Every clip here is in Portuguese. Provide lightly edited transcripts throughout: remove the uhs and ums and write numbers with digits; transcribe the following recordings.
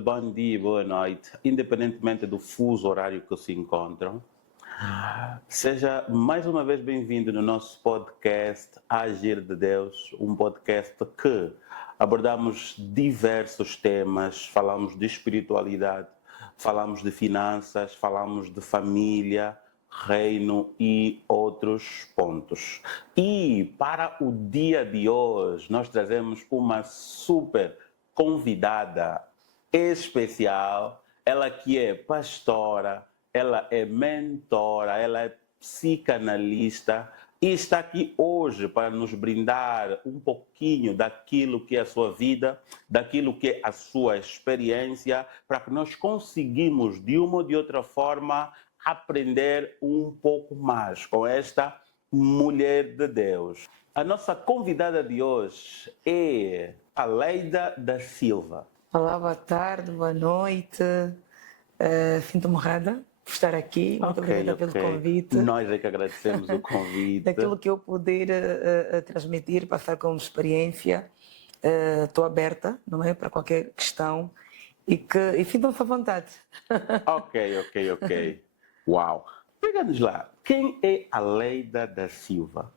tarde, bom dia, boa noite, independentemente do fuso horário que se encontram. Seja mais uma vez bem-vindo no nosso podcast Agir de Deus, um podcast que abordamos diversos temas, falamos de espiritualidade, falamos de finanças, falamos de família, reino e outros pontos. E para o dia de hoje, nós trazemos uma super convidada especial, ela que é pastora, ela é mentora, ela é psicanalista e está aqui hoje para nos brindar um pouquinho daquilo que é a sua vida, daquilo que é a sua experiência, para que nós conseguimos, de uma ou de outra forma, aprender um pouco mais com esta mulher de Deus. A nossa convidada de hoje é Aleida da Silva. Olá, boa tarde, boa noite. Sinto-me honrada por estar aqui. Muito obrigada pelo convite. Nós é que agradecemos o convite. Daquilo que eu puder transmitir, passar como experiência, estou aberta, não é, para qualquer questão e sintam-se à vontade. Ok. Uau. Pega-nos lá. Quem é Aleida da Silva?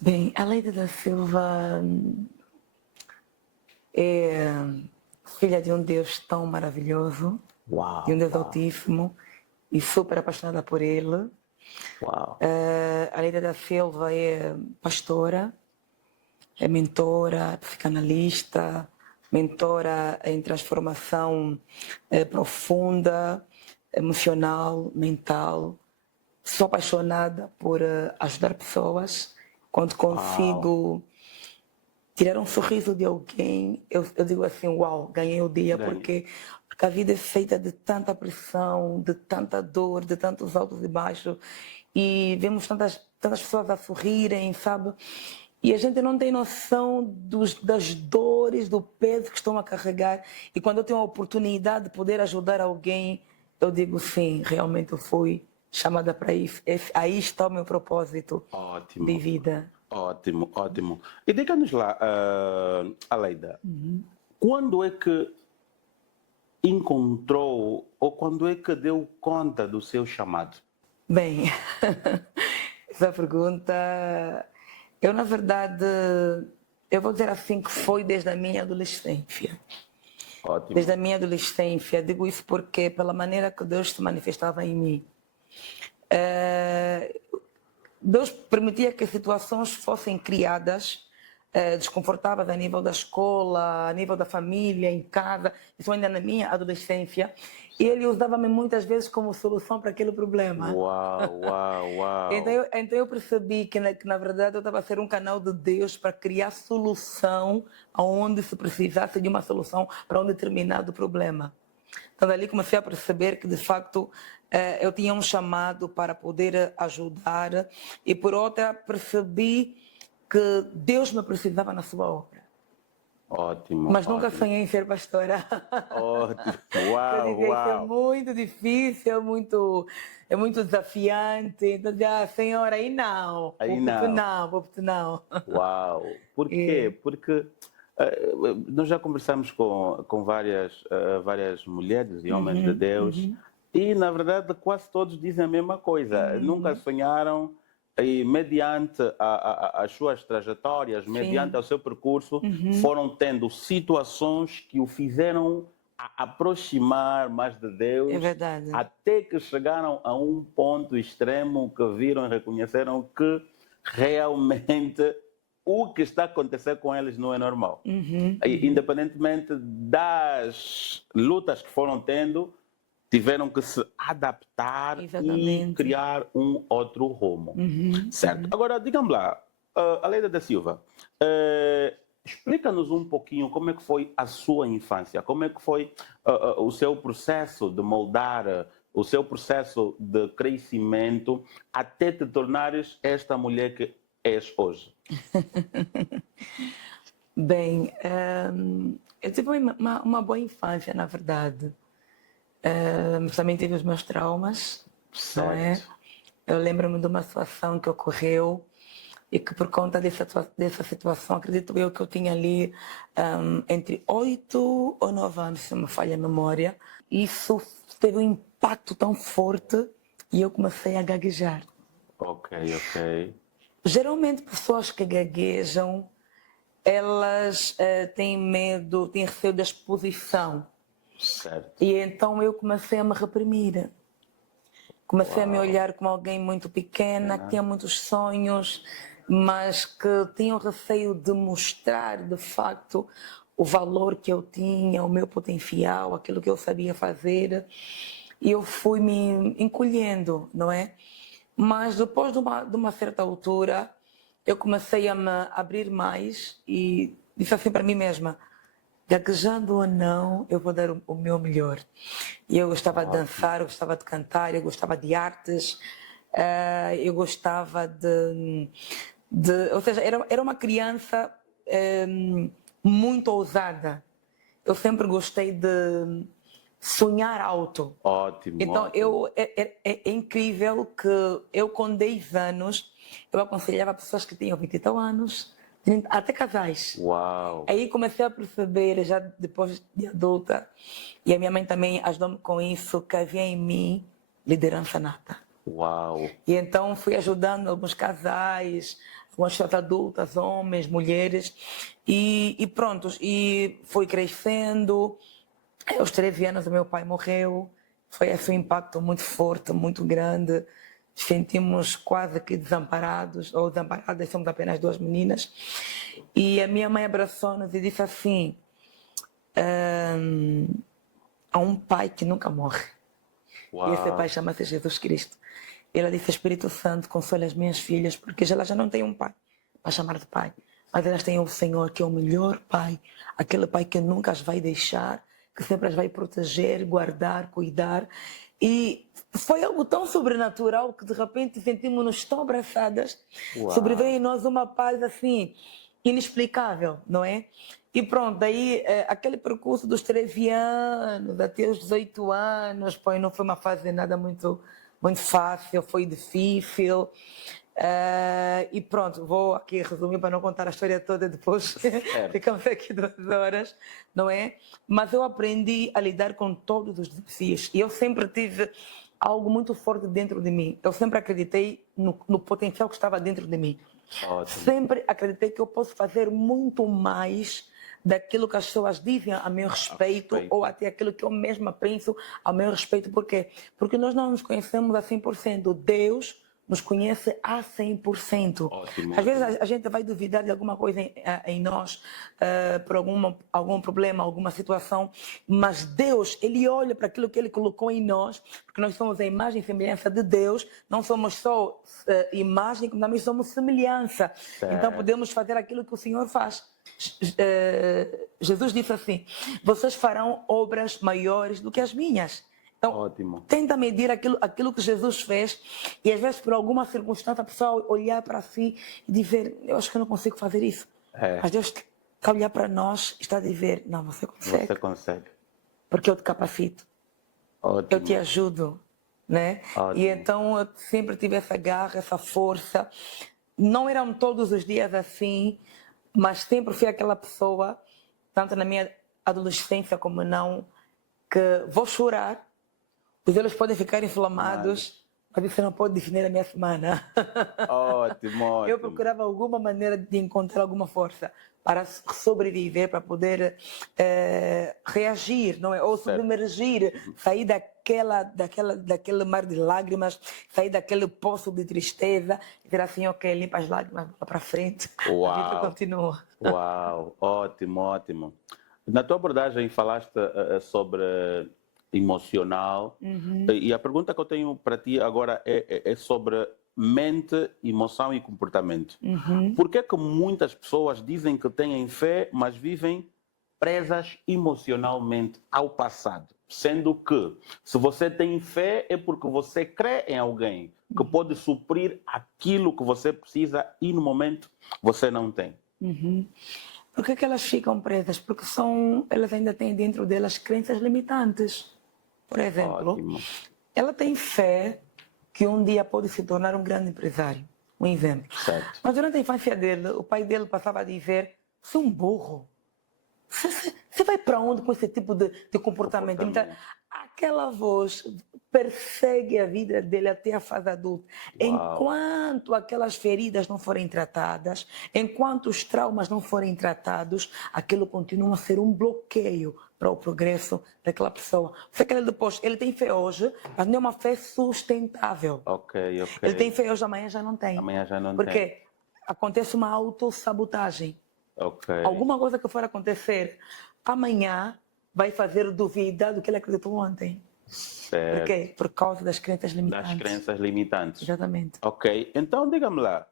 Bem, Aleida da Silva é filha de um Deus tão maravilhoso, de um Deus altíssimo, e super apaixonada por Ele. Aleida da Silva é pastora, é mentora, psicanalista, mentora em transformação profunda, emocional, mental. Sou apaixonada por ajudar pessoas. Quando consigo tirar um sorriso de alguém, eu digo assim, uau, ganhei o dia, porque a vida é feita de tanta pressão, de tanta dor, de tantos altos e baixos, e vemos tantas pessoas a sorrirem, sabe? E a gente não tem noção das dores, do peso que estão a carregar, e quando eu tenho a oportunidade de poder ajudar alguém, eu digo sim, realmente eu fui chamada para isso. Aí está o meu propósito de vida. Ótimo. E diga-nos lá, Aleida, quando é que encontrou ou quando é que deu conta do seu chamado? Bem, essa pergunta, eu na verdade, eu vou dizer assim que foi desde a minha adolescência. Ótimo. Desde a minha adolescência, digo isso porque pela maneira que Deus se manifestava em mim. Deus permitia que situações fossem criadas desconfortáveis a nível da escola, a nível da família, em casa, isso ainda na minha adolescência, e Ele usava-me muitas vezes como solução para aquele problema. Uau. Então eu percebi que na verdade eu estava a ser um canal de Deus para criar solução aonde se precisasse de uma solução para um determinado problema. Então, dali comecei a perceber que, de facto, eu tinha um chamado para poder ajudar e, por outra, percebi que Deus me precisava na sua obra. Ótimo. Mas nunca sonhei em ser pastora. Ótimo. Uau. Isso é muito difícil, é muito desafiante. Então, Senhor, aí não. Não. Uau. Por quê? Porque nós já conversamos com várias mulheres e homens de Deus e, na verdade, quase todos dizem a mesma coisa. Nunca sonharam e, mediante as suas trajetórias, mediante o seu percurso, foram tendo situações que o fizeram aproximar mais de Deus. É verdade. Até que chegaram a um ponto extremo que viram e reconheceram que realmente o que está a acontecer com eles não é normal. Independentemente das lutas que foram tendo, tiveram que se adaptar e criar um outro rumo. Certo? Agora, digamos lá, Aleida da Silva, explica-nos um pouquinho como é que foi a sua infância, como é que foi o seu processo de moldar, o seu processo de crescimento, até te tornares esta mulher que és hoje. Bem, eu tive uma boa infância, na verdade. Mas também tive os meus traumas, certo. Não é? Eu lembro-me de uma situação que ocorreu e que por conta dessa situação, acredito eu que eu tinha ali entre 8 ou 9 anos, se não me falha a memória. Isso teve um impacto tão forte e eu comecei a gaguejar. Ok, ok. Geralmente pessoas que gaguejam, elas têm medo, têm receio da exposição. Certo. E então eu comecei a me reprimir. Comecei a me olhar como alguém muito pequena, que tinha muitos sonhos, mas que tinha o receio de mostrar, de facto, o valor que eu tinha, o meu potencial, aquilo que eu sabia fazer. E eu fui me encolhendo, não é? Mas depois de uma certa altura, eu comecei a me abrir mais e disse assim para mim mesma: gaguejando ou não, eu vou dar o meu melhor. E eu gostava de dançar, eu gostava de cantar, eu gostava de artes, eu gostava ou seja, era uma criança muito ousada. Eu sempre gostei de sonhar alto. Ótimo, Então, ótimo. é incrível que eu, com 10 anos, eu aconselhava pessoas que tinham 20 e tal anos, até casais. Uau, Aí comecei a perceber, já depois de adulta, e a minha mãe também ajudou-me com isso, que havia em mim liderança nata. uau. E então fui ajudando alguns casais, algumas pessoas adultas, homens, mulheres, e pronto, e fui crescendo. Aos 13 anos o meu pai morreu, foi esse um impacto muito forte, muito grande. Sentimos quase que desamparados, ou desamparadas, somos apenas 2 meninas. E a minha mãe abraçou-nos e disse assim: há um pai que nunca morre. E esse pai Uau. chama-se Jesus Cristo. Ela disse: Espírito Santo, consola as minhas filhas, porque elas já não têm um pai para chamar de pai. Mas elas têm o Senhor, que é o melhor pai, aquele pai que nunca as vai deixar, que sempre as vai proteger, guardar, cuidar. E foi algo tão sobrenatural que de repente sentimos-nos tão abraçadas. Sobreveio em Uau. nós uma paz assim, inexplicável, não é? E pronto, daí aquele percurso dos 13 anos até os 18 anos, pois não foi uma fase nada muito fácil, foi difícil. E pronto, vou aqui resumir para não contar a história toda, depois Certo. ficamos aqui 2 horas, não é? Mas eu aprendi a lidar com todos os desafios e eu sempre tive algo muito forte dentro de mim. Eu sempre acreditei no potencial que estava dentro de mim. Ótimo. Sempre acreditei que eu posso fazer muito mais daquilo que as pessoas dizem a meu respeito ou até aquilo que eu mesma penso a meu respeito. Por quê? Porque nós não nos conhecemos a 100%. Deus nos conhece a 100%. Ótimo, Às vezes ótimo. a gente vai duvidar de alguma coisa em nós, por algum problema, alguma situação, mas Deus, Ele olha para aquilo que Ele colocou em nós, porque nós somos a imagem e semelhança de Deus, não somos só imagem, como também somos semelhança. Então Certo. podemos fazer aquilo que o Senhor faz. Jesus disse assim: vocês farão obras maiores do que as minhas. Então, Ótimo. tenta medir aquilo que Jesus fez e às vezes por alguma circunstância a pessoa olhar para si e dizer: eu acho que eu não consigo fazer isso. É, Mas Deus está a olhar para nós e está a dizer: não, você consegue, você consegue. porque eu te capacito, eu te Ótimo, ajudo, né? E ótimo. então eu sempre tive essa garra, essa força. Não eram todos os dias assim, mas sempre fui aquela pessoa, tanto na minha adolescência como não, que vou chorar, os olhos podem ficar Mano. inflamados, mas isso não pode definir a minha semana. Ótimo, Eu ótimo. procurava alguma maneira de encontrar alguma força para sobreviver, para poder reagir, não é? Ou Certo. submergir, sair daquele mar de lágrimas, sair daquele poço de tristeza, e dizer assim: ok, limpa as lágrimas, vá para frente, a vida Uau, continua. uau, ótimo, ótimo. Na tua abordagem falaste sobre emocional e a pergunta que eu tenho para ti agora é sobre mente, emoção e comportamento. Por que é que muitas pessoas dizem que têm fé, mas vivem presas emocionalmente ao passado? Sendo que, se você tem fé, é porque você crê em alguém que pode suprir aquilo que você precisa e no momento você não tem. Por que elas ficam presas? Porque elas ainda têm dentro delas crenças limitantes. Por exemplo, Ótimo. ela tem fé que um dia pode se tornar um grande empresário. Um exemplo. Certo. Mas durante a infância dele, o pai dele passava a dizer: você é um burro. Você vai para onde com esse tipo de comportamento? Então, aquela voz persegue a vida dele até a fase adulta. Enquanto aquelas feridas não forem tratadas, enquanto os traumas não forem tratados, aquilo continua a ser um bloqueio para o progresso daquela pessoa. Você quer depois, ele tem fé hoje, mas não é uma fé sustentável. Ok. Ele tem fé hoje, amanhã já não tem. Amanhã já não tem. Porque acontece uma autossabotagem. Ok. Alguma coisa que for acontecer amanhã vai fazer duvidar do que ele acreditou ontem. Certo. Por quê? Por causa das crenças limitantes. Das crenças limitantes. Exatamente. Ok. Então, diga-me lá,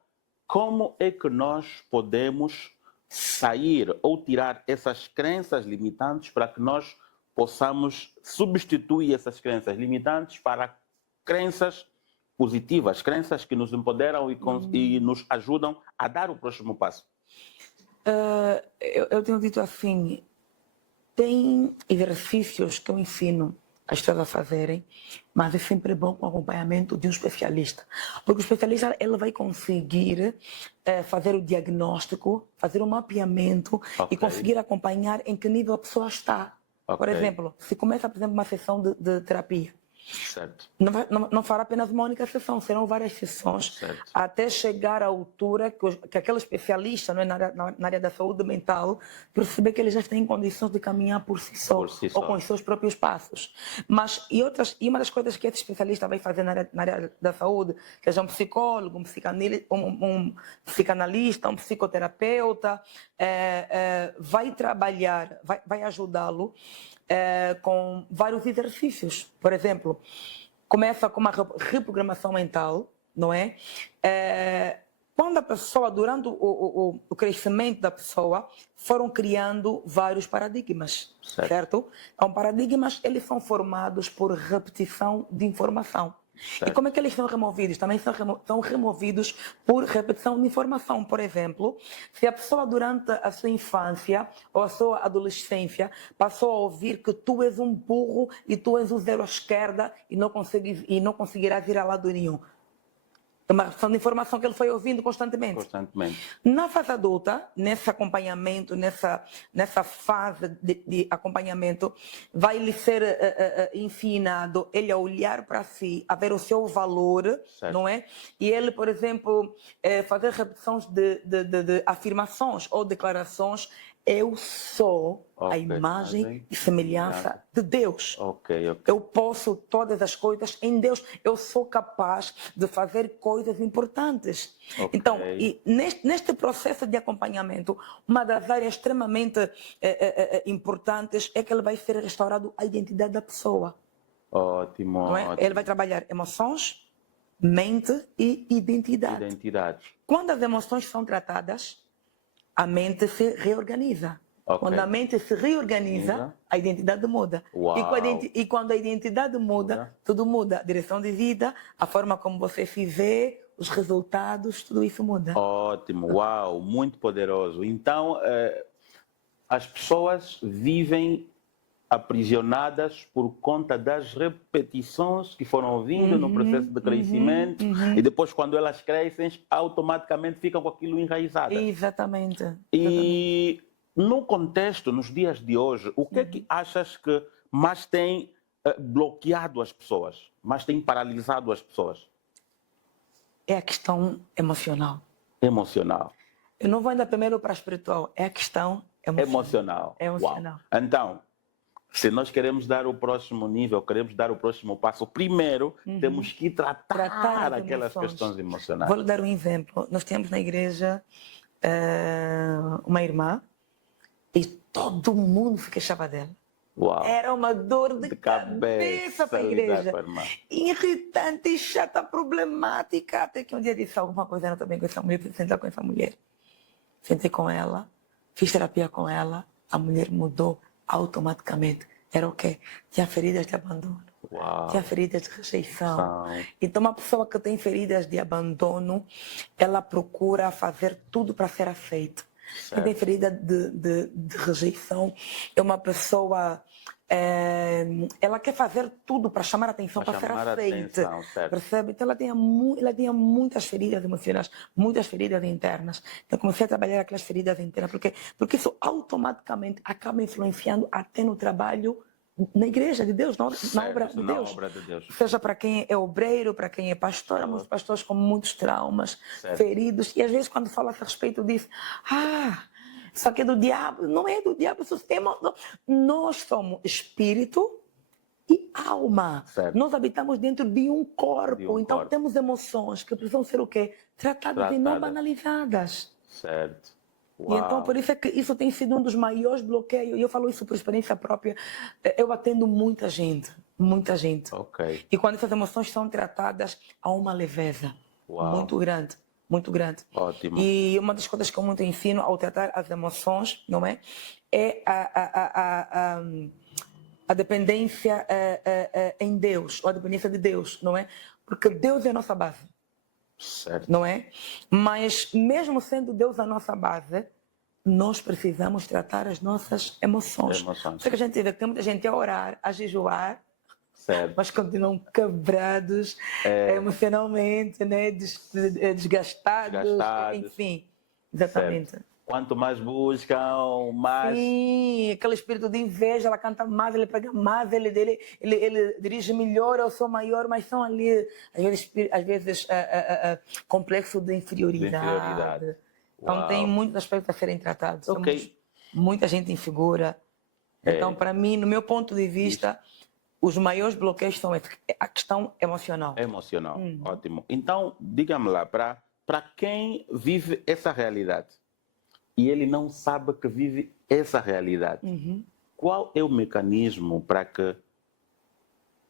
como é que nós podemos sair ou tirar essas crenças limitantes para que nós possamos substituir essas crenças limitantes para crenças positivas, crenças que nos empoderam e nos ajudam a dar o próximo passo? Eu tenho dito assim, tem exercícios que eu ensino as pessoas a fazerem, mas é sempre bom com o acompanhamento de um especialista. Porque o especialista ele vai conseguir fazer o diagnóstico, fazer o mapeamento e conseguir acompanhar em que nível a pessoa está. Por exemplo, se começa, por exemplo, uma sessão de terapia, certo. Não fará apenas uma única sessão, serão várias sessões, certo. até chegar à altura que aquele especialista, não é, na área da saúde mental, perceber que ele já está em condições de caminhar por si só, ou com os seus próprios passos. Mas, e uma das coisas que esse especialista vai fazer na área da saúde, seja um psicólogo, um psicanalista, um psicoterapeuta, vai trabalhar, vai ajudá-lo com vários exercícios. Por exemplo, começa com uma reprogramação mental, não é? Quando a pessoa, durante o crescimento da pessoa, foram criando vários paradigmas, certo? Então, paradigmas, eles são formados por repetição de informação. Certo. E como é que eles são removidos? Também são removidos por repetição de informação. Por exemplo, se a pessoa durante a sua infância ou a sua adolescência passou a ouvir que tu és um burro e tu és o zero à esquerda e não conseguirás ir a lado nenhum. É uma questão de informação que ele foi ouvindo constantemente. Na fase adulta, nesse acompanhamento, nessa fase de acompanhamento, vai lhe ser ensinado ele a olhar para si, a ver o seu valor, certo. Não é? E ele, por exemplo, fazer repetições de afirmações ou declarações. Eu sou a imagem e semelhança de Deus. Eu posso todas as coisas em Deus. Eu sou capaz de fazer coisas importantes. Então, e neste processo de acompanhamento, uma das áreas extremamente importantes é que ele vai ser restaurado a identidade da pessoa. Ótimo, não é? ótimo. Ele vai trabalhar emoções, mente e identidade. Quando as emoções são tratadas, a mente se reorganiza. Quando a mente se reorganiza, a identidade muda. E quando a identidade muda, tudo muda. A direção de vida, a forma como você se vê, os resultados, tudo isso muda. Ótimo, uau, muito poderoso. Então, as pessoas vivem aprisionadas por conta das repetições que foram ouvindo no processo de crescimento e depois quando elas crescem automaticamente ficam com aquilo enraizado. Exatamente. E no contexto, nos dias de hoje, o que é que achas que mais tem bloqueado as pessoas, mais tem paralisado as pessoas? É a questão emocional. Eu não vou ainda primeiro para a espiritual, é a questão emocional. Uau. Então, se nós queremos dar o próximo nível, queremos dar o próximo passo, primeiro temos que tratar aquelas questões emocionais. Vou lhe dar um exemplo. Nós temos na igreja uma irmã e todo mundo se queixava dela. Uau. Era uma dor de cabeça para a igreja. Irritante, chata, problemática. Até que um dia disse alguma coisa também com essa mulher, sentar com essa mulher. Sentei com ela, fiz terapia com ela, a mulher mudou automaticamente. Era o quê? Tinha feridas de abandono. Uau. Tinha feridas de rejeição. Então, uma pessoa que tem feridas de abandono, ela procura fazer tudo para ser aceita. Quem tem ferida de rejeição é uma pessoa ela quer fazer tudo para chamar a atenção, Para para ser chamar a aceita. atenção, certo. Percebe? Então ela tinha muitas feridas emocionais, muitas feridas internas. Então comecei a trabalhar aquelas feridas internas, porque isso automaticamente acaba influenciando até no trabalho na igreja de Deus, na obra de Na Deus. obra de Deus. Seja para quem é obreiro, para quem é pastor, há muitos pastores com muitos traumas, Certo. feridos, e às vezes quando fala a respeito disso, isso aqui é do diabo. Não é do diabo, isso nós somos espírito e alma. Certo. Nós habitamos dentro de um corpo, então corpo. temos emoções que precisam ser o quê? Tratadas e não banalizadas. Certo. E então, por isso é que isso tem sido um dos maiores bloqueios. E eu falo isso por experiência própria. Eu atendo muita gente, muita gente. Ok. E quando essas emoções são tratadas, há uma leveza muito grande, muito grande. Ótimo. E uma das coisas que eu muito ensino ao tratar as emoções, não é? É a dependência em Deus, ou a dependência de Deus, não é? Porque Deus é a nossa base. Certo. Não é? Mas mesmo sendo Deus a nossa base, nós precisamos tratar as nossas emoções. Só que a gente vê que tem muita gente a orar, a jejuar, certo. mas continuam quebrados emocionalmente, né? Desgastados, enfim. Exatamente. Certo. Quanto mais buscam, mais... Sim, aquele espírito de inveja, ela canta mais, ele pega mais, ele dirige melhor, eu sou maior, mas são ali, às vezes complexo de inferioridade. Então tem muitos aspectos a serem tratados. Ok. Muita gente insegura. Então, para mim, no meu ponto de vista, os maiores bloqueios são a questão emocional. Emocional, ótimo. Então, diga-me lá, para quem vive essa realidade, e ele não sabe que vive essa realidade, qual é o mecanismo para que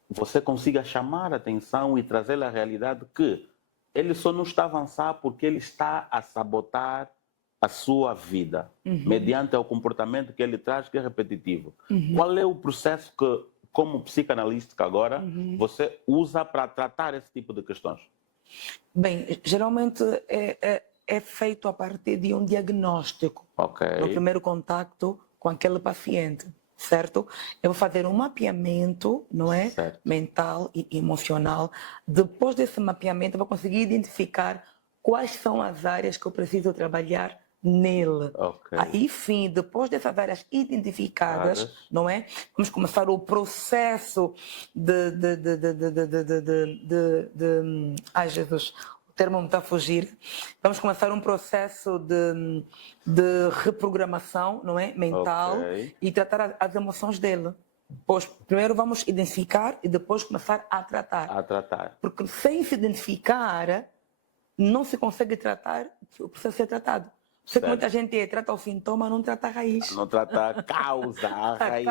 você consiga chamar a atenção e trazer a realidade que ele só não está a avançar porque ele está a sabotar a sua vida, mediante o comportamento que ele traz, que é repetitivo? Qual é o processo que, como psicanalista agora, você usa para tratar esse tipo de questões? Bem, geralmente é feito a partir de um diagnóstico. No primeiro contato com aquele paciente, certo? Eu vou fazer um mapeamento, não é? Certo. Mental e emocional. Depois desse mapeamento, eu vou conseguir identificar quais são as áreas que eu preciso trabalhar nele. Aí sim, depois dessas áreas identificadas, não é? Vamos começar o processo ai, Jesus, o termo me está a fugir. Vamos começar um processo de reprogramação, não é? Mental, e tratar as emoções dele. Pois, primeiro vamos identificar e depois começar a tratar. Porque sem se identificar, não se consegue tratar o processo ser tratado. Sei que muita gente trata o sintoma, não trata a raiz. Não trata a causa, a raiz.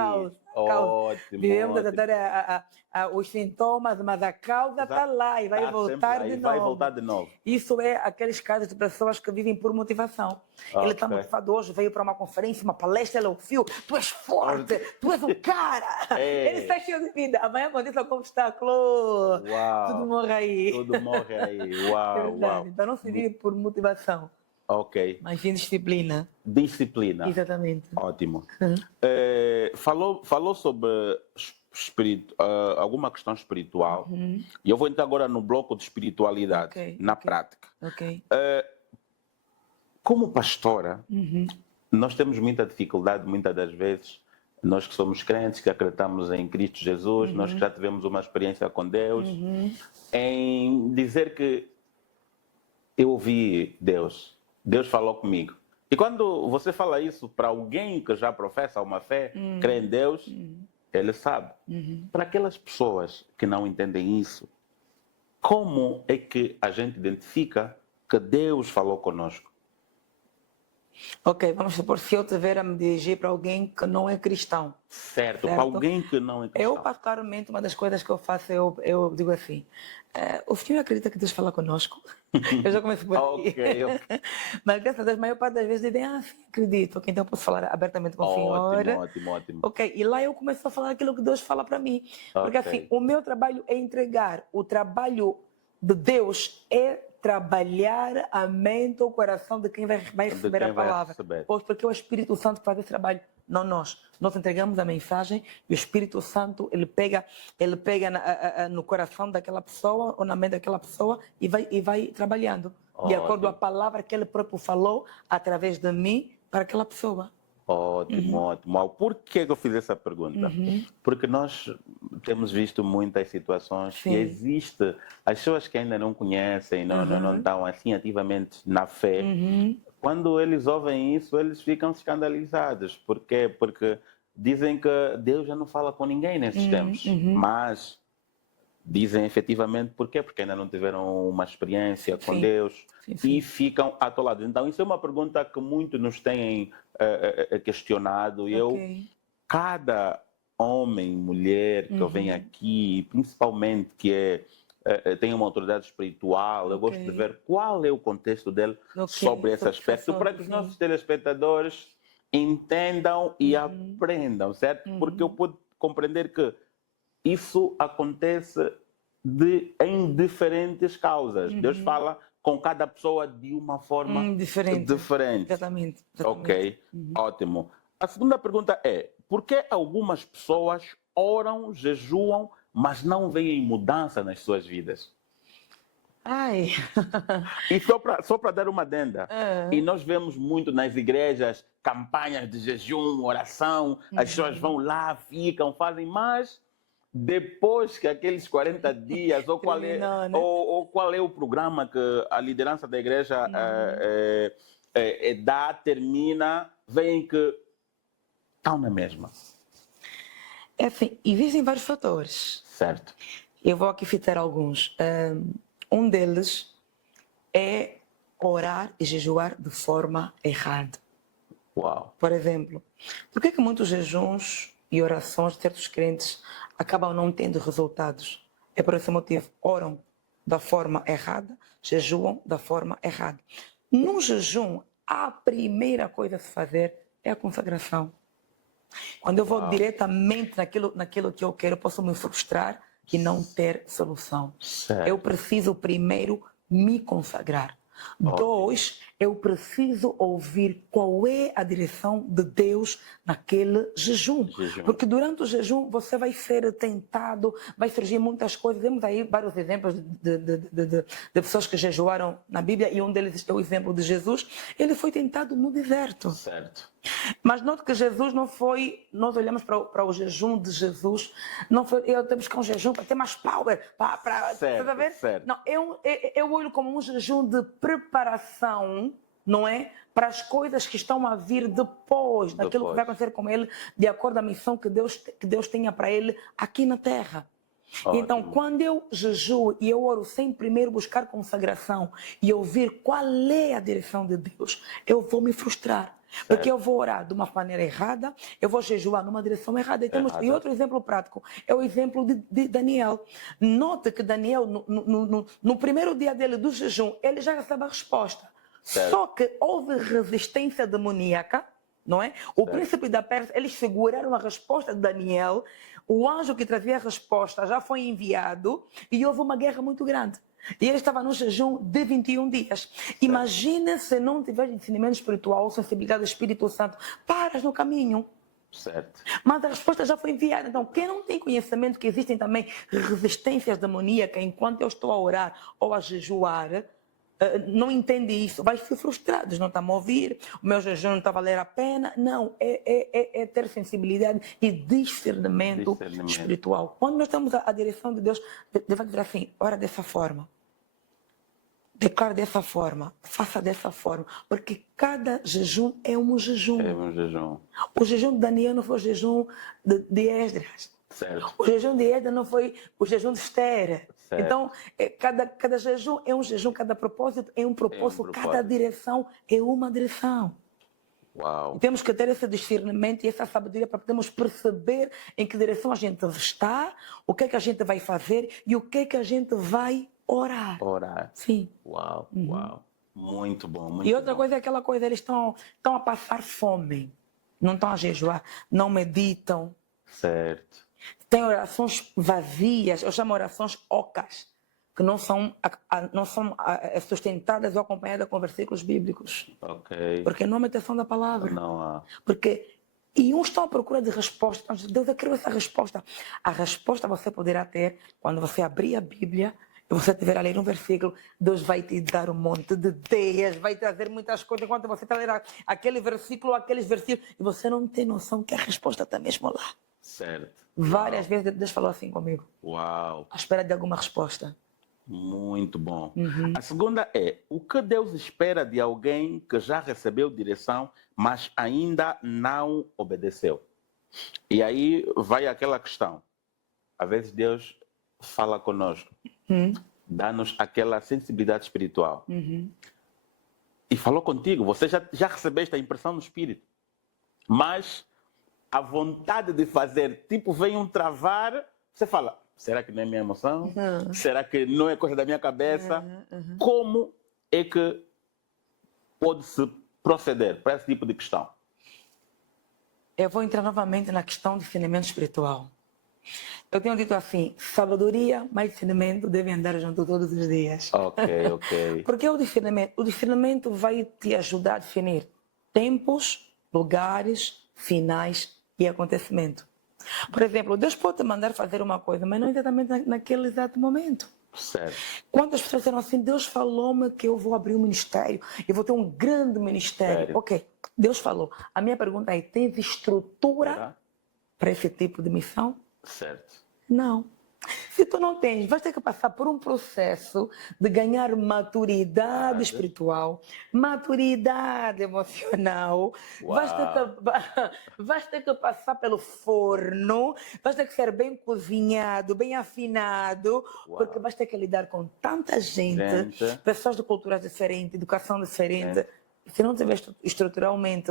Ótimo. Vivemos a tratar os sintomas, mas a causa está lá e vai voltar de novo. Vai voltar de novo. Isso é aqueles casos de pessoas que vivem por motivação. Ele está motivado hoje, veio para uma conferência, uma palestra, ele ouviu, tu és forte, tu és o cara. Ele está cheio de vida. Amanhã acontece algum obstáculo. Tudo morre aí. Tudo morre aí. Uau. Então não se vive por motivação. Mas em disciplina. Disciplina. Exatamente. Ótimo. Falou sobre alguma questão espiritual. E eu vou entrar agora no bloco de espiritualidade, na prática. Como pastora, nós temos muita dificuldade, muitas das vezes, nós que somos crentes, que acreditamos em Cristo Jesus, nós que já tivemos uma experiência com Deus, em dizer que eu ouvi Deus. Deus falou comigo. E quando você fala isso para alguém que já professa uma fé, crê em Deus, ele sabe. Para aquelas pessoas que não entendem isso, como é que a gente identifica que Deus falou conosco? Vamos supor, se eu tiver a me dirigir para alguém que não é cristão. Certo? Para alguém que não é cristão. Eu, particularmente, uma das coisas que eu faço, eu digo assim, o senhor acredita que Deus fala conosco? Eu já começo por aí. Mas graças a Deus, a maior parte das vezes dizem, sim, acredito. Então eu posso falar abertamente com o senhor. Ótimo. E lá eu começo a falar aquilo que Deus fala para mim. Porque assim, o meu trabalho é entregar. O trabalho de Deus é trabalhar a mente ou o coração de quem vai receber a palavra. Porque é o Espírito Santo que faz esse trabalho não nós. Nós entregamos a mensagem e o Espírito Santo, ele pega no coração daquela pessoa ou na mente daquela pessoa e vai trabalhando. De acordo com a palavra que ele próprio falou através de mim para aquela pessoa. Ótimo, ótimo. Por que eu fiz essa pergunta? Porque nós temos visto muitas situações que existe, as pessoas que ainda não conhecem, não estão assim ativamente na fé, quando eles ouvem isso, eles ficam escandalizados. Por quê? Porque dizem que Deus já não fala com ninguém nesses tempos, mas dizem efetivamente por quê? Porque ainda não tiveram uma experiência com Deus e ficam atolados. Então, isso é uma pergunta que muitos nos têm questionado. Cada homem, mulher que vem aqui, principalmente que tem uma autoridade espiritual, eu gosto de ver qual é o contexto dele sobre esse aspecto, para que os nossos telespectadores entendam e aprendam, certo? Porque eu pude compreender que isso acontece em diferentes causas. Deus fala com cada pessoa de uma forma diferente. Exatamente. Ok, ótimo. A segunda pergunta é, por que algumas pessoas oram, jejuam, mas não veem mudança nas suas vidas? Ai. E só para dar uma adenda, e nós vemos muito nas igrejas campanhas de jejum, oração, as pessoas vão lá, ficam, fazem, mas depois que aqueles 40 dias, ou qual é o programa que a liderança da igreja dá, termina, veem que estão na mesma. É assim, existem vários fatores. Certo. Eu vou aqui citar alguns. Um deles é orar e jejuar de forma errada. Uau. Por exemplo, por que muitos jejuns e orações de certos crentes acabam não tendo resultados? É por esse motivo. Oram da forma errada, jejuam da forma errada. No jejum, a primeira coisa a se fazer é a consagração. Quando eu vou diretamente naquilo que eu quero, eu posso me frustrar e não ter solução. Certo. Eu preciso primeiro me consagrar. 2, eu preciso ouvir qual é a direção de Deus naquele jejum. Porque durante o jejum você vai ser tentado, vai surgir muitas coisas. Temos aí vários exemplos de pessoas que jejuaram na Bíblia e um deles é o exemplo de Jesus. Ele foi tentado no deserto. Certo. Mas note que Jesus não foi, nós olhamos para o jejum de Jesus, não foi, eu tenho que buscar um jejum para ter mais power, certo, ver? Certo. Não, eu olho como um jejum de preparação, não é? Para as coisas que estão a vir depois, daquilo que vai acontecer com ele, de acordo com a missão que Deus tenha para ele aqui na terra. Ótimo. Então, quando eu jejuo e eu oro sem primeiro buscar consagração e ouvir qual é a direção de Deus, eu vou me frustrar. Certo. Porque eu vou orar de uma maneira errada, eu vou jejuar numa direção errada. E outro exemplo prático é o exemplo de Daniel. Nota que Daniel, no primeiro dia dele do jejum, ele já recebe a resposta. Certo. Só que houve resistência demoníaca, não é? O príncipe da Pérsia, eles seguraram a resposta de Daniel, o anjo que trazia a resposta já foi enviado e houve uma guerra muito grande. E ele estava no jejum de 21 dias. Imagina se não tiver discernimento espiritual, sensibilidade do Espírito Santo, paras no caminho. Certo. Mas a resposta já foi enviada. Então, quem não tem conhecimento que existem também resistências demoníacas enquanto eu estou a orar ou a jejuar, não entende isso, vai se frustrar, não está a ouvir, o meu jejum não está a valer a pena. Não, é ter sensibilidade e discernimento espiritual. Quando nós temos a direção de Deus, Deus vai dizer assim, ora dessa forma, declara dessa forma, faça dessa forma, porque cada jejum é um jejum. É um jejum. O jejum de Daniel não foi o jejum de Esdras. Certo. O jejum de Esdras não foi o jejum de Esther. Certo. Então, cada jejum é um jejum, cada propósito é um propósito, cada direção é uma direção. Uau. E temos que ter esse discernimento e essa sabedoria para podermos perceber em que direção a gente está, o que é que a gente vai fazer e o que é que a gente vai orar. Orar. Sim. Uau, uau. Muito bom, muito bom. E outra coisa é aquela coisa, eles estão a passar fome, não estão a jejuar, não meditam. Certo. Tem orações vazias, eu chamo orações ocas, que não são sustentadas ou acompanhadas com versículos bíblicos. Ok. Porque não há meditação da palavra. Não há. Porque E uns estão à procura de resposta. Então, Deus, eu quero essa resposta. A resposta você poderá ter quando você abrir a Bíblia e você estiver a ler um versículo. Deus vai te dar um monte de ideias, vai trazer muitas coisas enquanto você está a ler aquele versículo, aqueles versículos. E você não tem noção que a resposta está mesmo lá. Certo. Várias vezes Deus falou assim comigo, Uau. à espera de alguma resposta. Muito bom. A segunda é: o que Deus espera de alguém que já recebeu direção, mas ainda não obedeceu? E aí vai aquela questão. Às vezes Deus fala conosco, dá-nos aquela sensibilidade espiritual. E falou contigo, você já recebeste a impressão no espírito. Mas a vontade de fazer, tipo, vem um travar, você fala: será que não é minha emoção? Será que não é coisa da minha cabeça? Como é que pode-se proceder para esse tipo de questão? Eu vou entrar novamente na questão do discernimento espiritual. Eu tenho dito assim, sabedoria mais discernimento devem andar junto todos os dias. Ok. Porque o discernimento vai te ajudar a definir tempos, lugares, finais e acontecimento. Por exemplo, Deus pode te mandar fazer uma coisa, mas não exatamente naquele exato momento. Certo. Quantas pessoas disseram assim, Deus falou-me que eu vou abrir um ministério, eu vou ter um grande ministério. Sério? Ok, Deus falou. A minha pergunta é, tens estrutura para esse tipo de missão? Certo. Não. Se tu não tens, vais ter que passar por um processo de ganhar maturidade espiritual, maturidade emocional, vais ter que passar pelo forno, vais ter que ser bem cozinhado, bem afinado, porque vais ter que lidar com tanta gente. Pessoas de culturas diferentes, educação diferente. Se não tiver estruturalmente,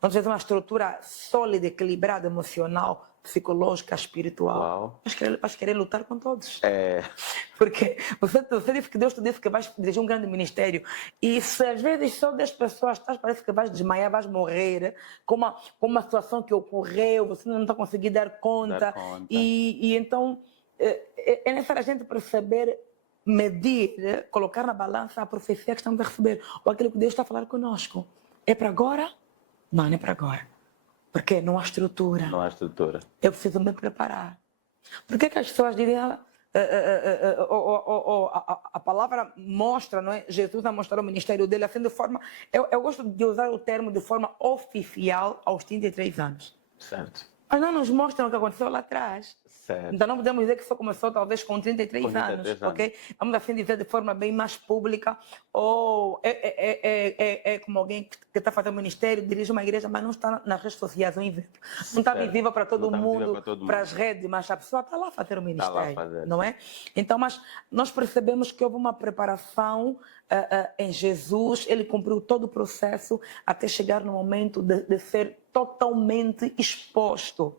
não tiver uma estrutura sólida, equilibrada, emocional, psicológica, espiritual, vais querer lutar com todos. Porque você disse que Deus te disse que vais dirigir um grande ministério. E se às vezes só 10 pessoas estás, parece que vais desmaiar, vais morrer com uma situação que ocorreu, você não está conseguindo dar conta. E então é necessário a gente perceber, medir, colocar na balança a profecia que estamos a receber, ou aquilo que Deus está a falar conosco. É para agora? Não é para agora. Porque não há estrutura. Não há estrutura. Eu preciso me preparar. Por que as pessoas diriam... a palavra mostra, não é? Jesus a mostrar o ministério dele assim de forma... Eu gosto de usar o termo de forma oficial aos 33 anos. Certo. Mas não nos mostram o que aconteceu lá atrás. Certo. Então não podemos dizer que só começou talvez com 33 anos, ok? Vamos assim dizer de forma bem mais pública, ou é como alguém que está fazendo ministério, dirige uma igreja, mas não está nas redes sociais, um exemplo. Não está visível para todo mundo, para as redes, mas a pessoa está lá a fazer o ministério, não é? Então, mas nós percebemos que houve uma preparação em Jesus, ele cumpriu todo o processo até chegar no momento de ser totalmente exposto.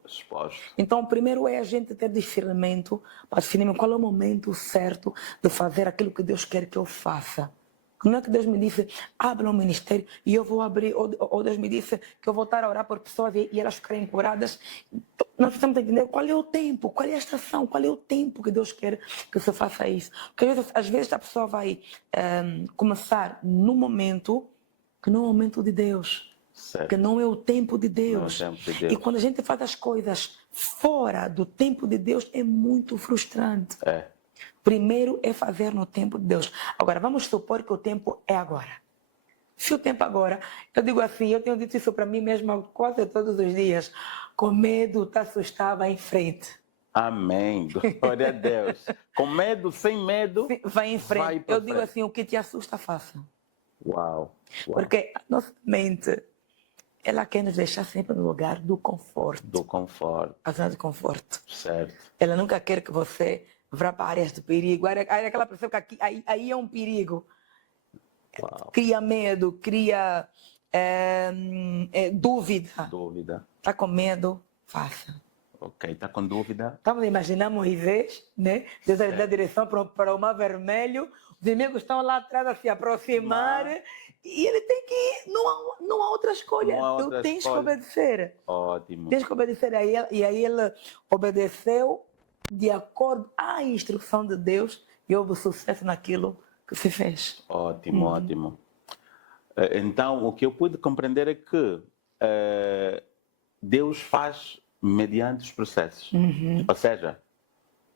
Então, primeiro é a gente ter discernimento para definir qual é o momento certo de fazer aquilo que Deus quer que eu faça. Não é que Deus me disse, abra um ministério e eu vou abrir, ou Deus me disse que eu vou estar a orar por pessoas e elas ficarem curadas. Nós precisamos entender qual é o tempo, qual é a estação, qual é o tempo que Deus quer que você faça isso. Porque às vezes a pessoa vai começar no momento que não é o momento de Deus. Certo. Que não é o tempo de Deus. E quando a gente faz as coisas fora do tempo de Deus, é muito frustrante. Primeiro é fazer no tempo de Deus. Agora, vamos supor que o tempo é agora. Se o tempo agora, eu digo assim, eu tenho dito isso para mim mesma quase todos os dias. Com medo, te assustar, vai em frente. Amém. Glória a Deus. Com medo, sem medo, vai em frente. Eu digo assim, o que te assusta, faça. Uau. Porque a nossa mente, ela quer nos deixar sempre no lugar do conforto. Do conforto. A zona de conforto. Certo. Ela nunca quer que você vá para áreas de perigo. Aí é aquela pessoa que aqui, aí é um perigo. Uau. Cria medo, cria dúvida. Dúvida. Está com medo? Faça. Ok, está com dúvida? Estamos a imaginar Moisés, né? Deus dá direção para o mar vermelho. Os inimigos estão lá atrás a se aproximar. E ele tem que ir. Não há outra escolha. Tu tens que obedecer. Ótimo. Tens que obedecer. E aí ele obedeceu de acordo à instrução de Deus e houve sucesso naquilo que se fez. Ótimo, ótimo. Então, o que eu pude compreender é que Deus faz mediante os processos. Ou seja,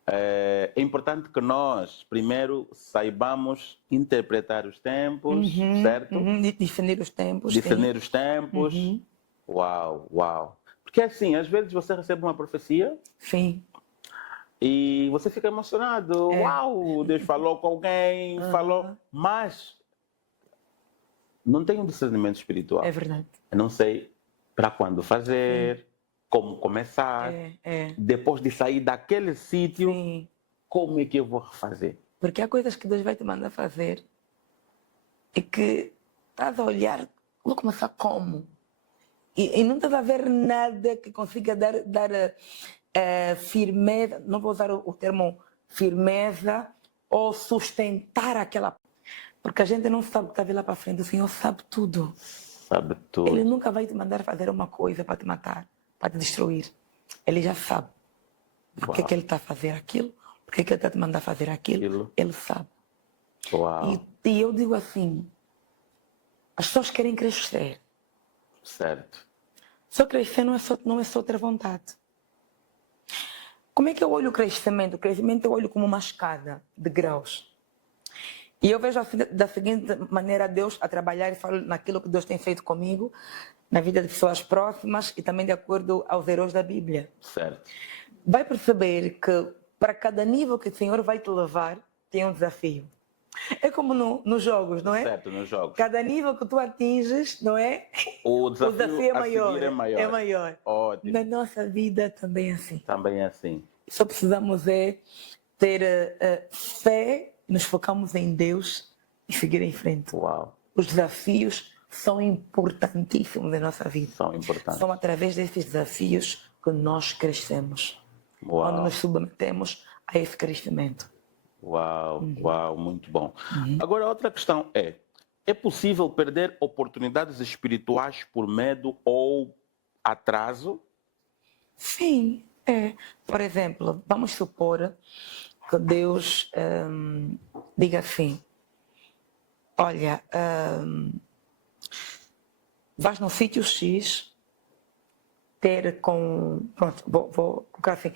é importante que nós, primeiro, saibamos interpretar os tempos, certo? Definir os tempos, Discernir sim. os tempos. Uau, uau. Porque assim, às vezes você recebe uma profecia Sim, e você fica emocionado. Uau, Deus falou com alguém, falou. Mas não tem um discernimento espiritual. é verdade. Eu não sei para quando fazer, como começar. Depois de sair daquele sítio, Sim. como é que eu vou fazer? Porque há coisas que Deus vai te mandar fazer e que estás a olhar, vou começar como? E não estás a ver nada que consiga dar firmeza, não vou usar o termo firmeza, ou sustentar aquela. Porque a gente não sabe o que está vindo lá para frente, o Senhor sabe tudo. Sabe tudo. Ele nunca vai te mandar fazer uma coisa para te matar, para te destruir. Ele já sabe. Por que Ele está a fazer aquilo? Por que Ele está a te mandar fazer aquilo? Ele sabe. Uau. E eu digo assim, as pessoas querem crescer. Certo. Só crescer não é só ter vontade. Como é que eu olho o crescimento? O crescimento eu olho como uma escada de graus. E eu vejo assim, da seguinte maneira Deus a trabalhar e falo naquilo que Deus tem feito comigo, na vida de pessoas próximas e também de acordo aos heróis da Bíblia. Certo. Vai perceber que para cada nível que o Senhor vai te levar, tem um desafio. É como nos jogos, não é? Certo, nos jogos. Cada nível que tu atinges, não é? O desafio é a maior. seguir é maior. É maior. Ótimo. Na nossa vida também é assim. Também é assim. Só precisamos ter fé, nos focamos em Deus e seguir em frente. Uau. Os desafios são importantíssimos na nossa vida. São importantes. São através desses desafios que nós crescemos. Uau. Quando nos submetemos a esse crescimento. Uau, uau, muito bom. Agora, outra questão é possível perder oportunidades espirituais por medo ou atraso? Sim, é. Por exemplo, vamos supor que Deus diga assim, olha, vais no sítio X ter com... Pronto, vou colocar assim.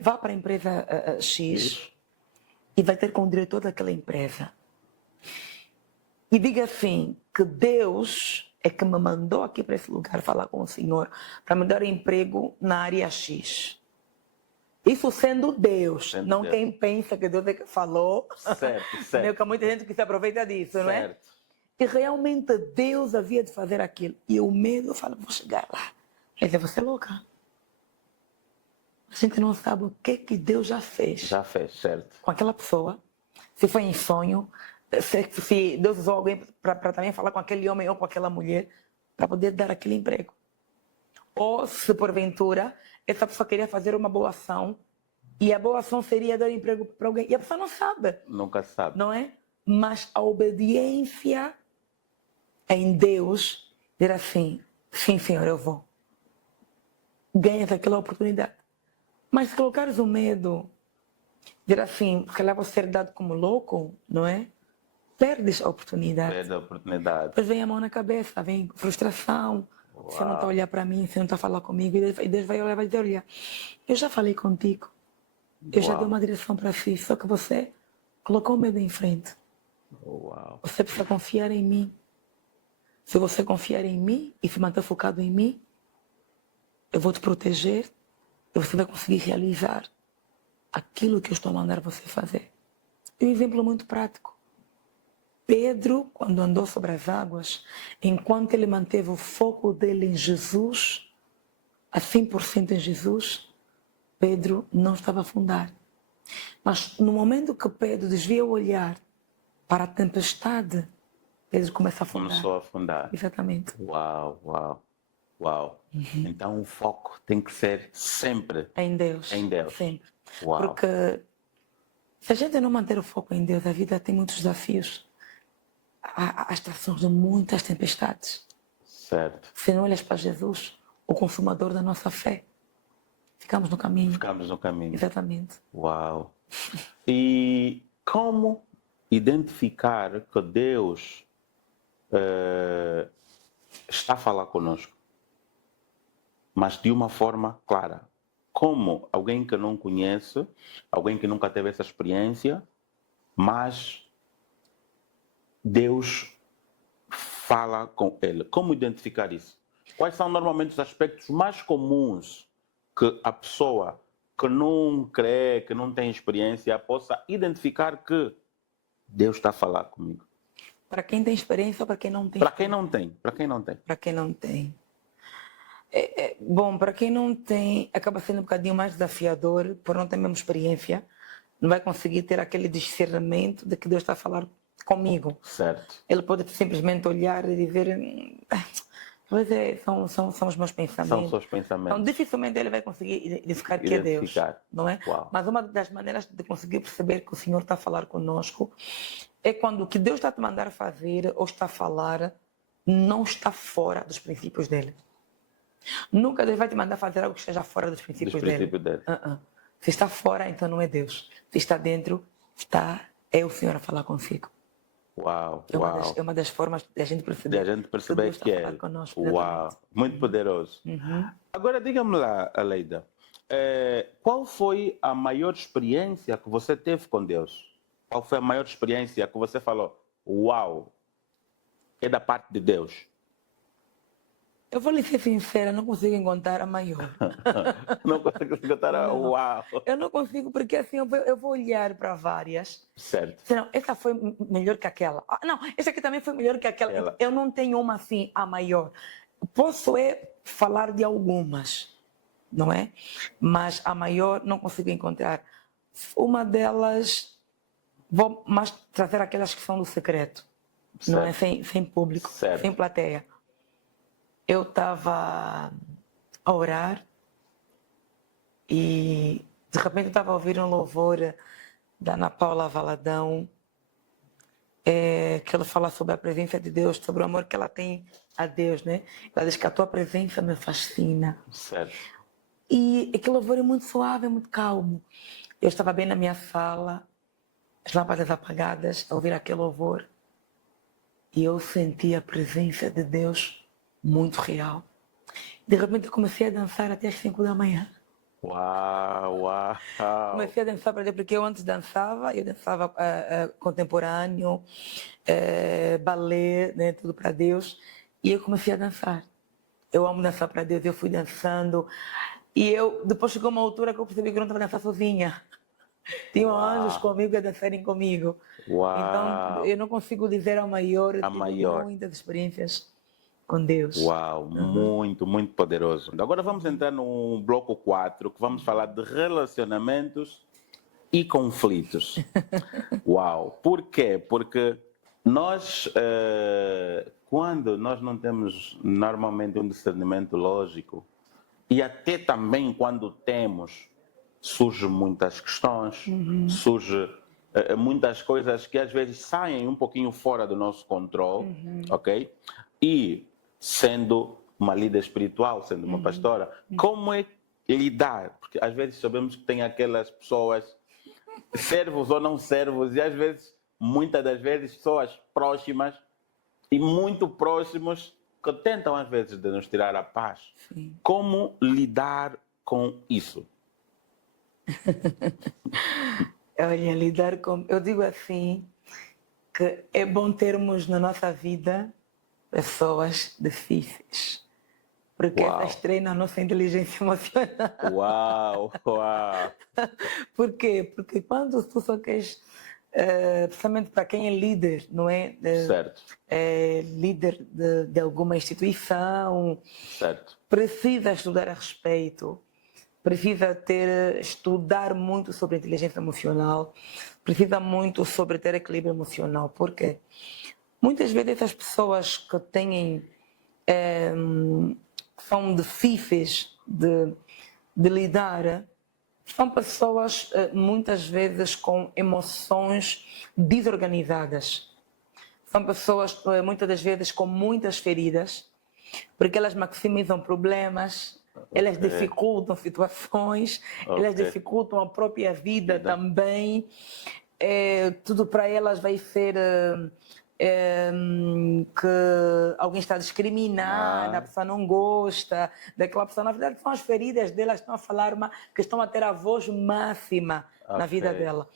Vá para a empresa X e vai ter com o diretor daquela empresa. E diga assim, que Deus é que me mandou aqui para esse lugar falar com o Senhor para me dar emprego na área X. Isso sendo Deus, não Deus. Quem pensa que Deus é que falou. Certo, certo. Que há muita gente que se aproveita disso, não é? Certo. E realmente Deus havia de fazer aquilo. E o medo fala, vou chegar lá. Quer dizer, você é louca. A gente não sabe o que Deus já fez. Já fez, certo. Com aquela pessoa. Se foi em sonho. Se Deus usou alguém para também falar com aquele homem ou com aquela mulher. Para poder dar aquele emprego. Ou se porventura essa pessoa queria fazer uma boa ação. E a boa ação seria dar emprego para alguém. E a pessoa não sabe. Nunca sabe. Não é? Mas a obediência em Deus, dizer assim, sim, Senhor, eu vou. Ganhas aquela oportunidade. Mas se colocares o medo, dizer assim, se calhar vou ser dado como louco, não é? Perdes a oportunidade. Perde a oportunidade. Depois vem a mão na cabeça, vem frustração. Você não está a olhar para mim, você não está a falar comigo. E Deus vai olhar e vai dizer, olha, eu já falei contigo. Eu já dei uma direção para si, só que você colocou o medo em frente. Uau. Você precisa confiar em mim. Se você confiar em mim e se manter focado em mim, eu vou te proteger e você vai conseguir realizar aquilo que eu estou a mandar você fazer. Um exemplo muito prático. Pedro, quando andou sobre as águas, enquanto ele manteve o foco dele em Jesus, a 100% em Jesus, Pedro não estava a afundar. Mas no momento que Pedro desvia o olhar para a tempestade, Pedro começa a afundar. Começou a afundar. Exatamente. Uau, uau, uau. Então o foco tem que ser sempre Em Deus. em Deus. Sempre. Uau. Porque se a gente não manter o foco em Deus, a vida tem muitos desafios. Há as trações de muitas tempestades. Certo. Se não olhas para Jesus, o consumador da nossa fé, ficamos no caminho. Ficamos no caminho. Exatamente. Uau. E como identificar que Deus está a falar conosco? mas de uma forma clara. Como alguém que não conhece, alguém que nunca teve essa experiência, mas Deus fala com ele. Como identificar isso? Quais são normalmente os aspectos mais comuns que a pessoa que não crê, que não tem experiência, possa identificar que Deus está a falar comigo? Para quem tem experiência ou para quem não tem? Para quem não tem, para quem não tem. Para quem não tem. Bom, para quem não tem, acaba sendo um bocadinho mais desafiador, por não ter a mesma experiência, não vai conseguir ter aquele discernimento de que Deus está a falar comigo. Certo. Ele pode simplesmente olhar e dizer, mas são os meus pensamentos. São os seus pensamentos. Então, dificilmente ele vai conseguir identificar que é Deus, não é? Uau. Mas uma das maneiras de conseguir perceber que o Senhor está a falar conosco é quando o que Deus está a te mandar fazer ou está a falar não está fora dos princípios dele. Nunca Deus vai te mandar fazer algo que esteja fora dos princípios dele. Se está fora, então não é Deus. Se está dentro, é o Senhor a falar consigo. Uau, é uma das formas de a gente perceber, que é. Conosco, uau, muito poderoso. Agora, diga-me lá, Aleida, qual foi a maior experiência que você teve com Deus? Qual foi a maior experiência que você falou, uau, é da parte de Deus? Eu vou lhe ser sincera, não consigo encontrar a maior. Não consigo encontrar a uau. Eu não consigo, porque assim eu vou olhar para várias. Certo. Senão, essa foi melhor que aquela. Não, essa aqui também foi melhor que aquela. Eu não tenho uma assim, a maior. Posso falar de algumas, não é? Mas a maior não consigo encontrar. Uma delas, vou mais trazer aquelas que são do secreto. Certo. Não é? Sem público, certo. Sem plateia. Eu estava a orar e de repente eu estava a ouvir um louvor da Ana Paula Valadão, que ela fala sobre a presença de Deus, sobre o amor que ela tem a Deus, né? Ela diz que a tua presença me fascina. Certo. E aquele louvor é muito suave, é muito calmo. Eu estava bem na minha sala, as lâmpadas apagadas, a ouvir aquele louvor e eu senti a presença de Deus muito real. De repente eu comecei a dançar até às 5 da manhã. Uau, uau. Comecei a dançar porque eu antes dançava, contemporâneo, balé, né, tudo para Deus. E eu comecei a dançar. Eu amo dançar para Deus, eu fui dançando. E depois chegou uma altura que eu percebi que eu não estava dançando sozinha. Tinham anjos comigo a dançarem comigo. Uau. Então eu não consigo dizer a maior. Eu tive muitas experiências com Deus. Uau, muito, muito poderoso. Agora vamos entrar no bloco 4, que vamos falar de relacionamentos e conflitos. Uau, por quê? Porque nós, quando nós não temos normalmente um discernimento lógico, e até também quando temos, surgem muitas questões, surgem muitas coisas que às vezes saem um pouquinho fora do nosso controle, ok? E sendo uma líder espiritual, sendo uma pastora, como é lidar? Porque às vezes sabemos que tem aquelas pessoas, servos ou não servos, e às vezes, muitas das vezes, pessoas próximas e muito próximos que tentam às vezes de nos tirar a paz. Sim. Como lidar com isso? Olha, lidar com... Eu digo assim, que é bom termos na nossa vida pessoas difíceis, porque elas treinam a nossa inteligência emocional. Uau, uau! Por quê? Porque quando tu só queres, principalmente para quem é líder, não é? Certo. É líder de alguma instituição, certo. Precisa estudar a respeito, precisa estudar muito sobre inteligência emocional, precisa muito sobre ter equilíbrio emocional. Por quê? Muitas vezes as pessoas que são difíceis de lidar, são pessoas muitas vezes com emoções desorganizadas. São pessoas muitas das vezes com muitas feridas, porque elas maximizam problemas, elas dificultam situações, elas dificultam a própria vida também. Tudo para elas vai ser que alguém está a discriminar, a pessoa não gosta daquela pessoa. Na verdade, são as feridas dela que estão a falar, que estão a ter a voz máxima na vida dela.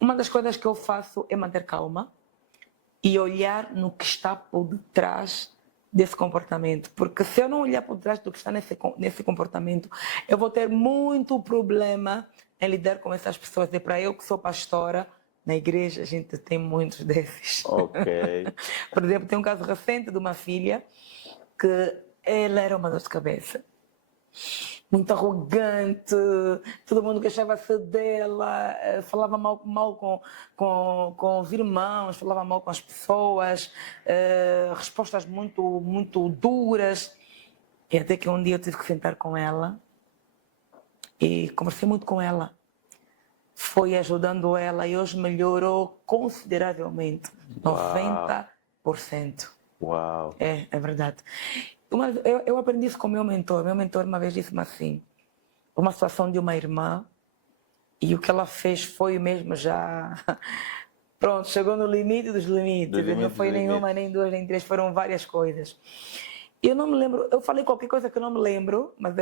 Uma das coisas que eu faço é manter calma e olhar no que está por detrás desse comportamento. Porque se eu não olhar por trás do que está nesse comportamento, eu vou ter muito problema em lidar com essas pessoas. E para eu que sou pastora, na igreja a gente tem muitos desses. Ok. Por exemplo, tem um caso recente de uma filha que ela era uma dor de cabeça. Muito arrogante, todo mundo queixava-se dela, falava mal com os irmãos, falava mal com as pessoas, respostas muito duras. E até que um dia eu tive que sentar com ela e conversei muito com ela. Foi ajudando ela e hoje melhorou consideravelmente. Uau. 90%. Uau. É verdade. Eu aprendi isso com o meu mentor. Meu mentor uma vez disse-me assim, uma situação de uma irmã, e o que ela fez foi mesmo já... Pronto, chegou no limite dos limites. Não foi nenhuma, nem duas, nem três, foram várias coisas. Eu não me lembro, eu falei qualquer coisa que eu não me lembro, mas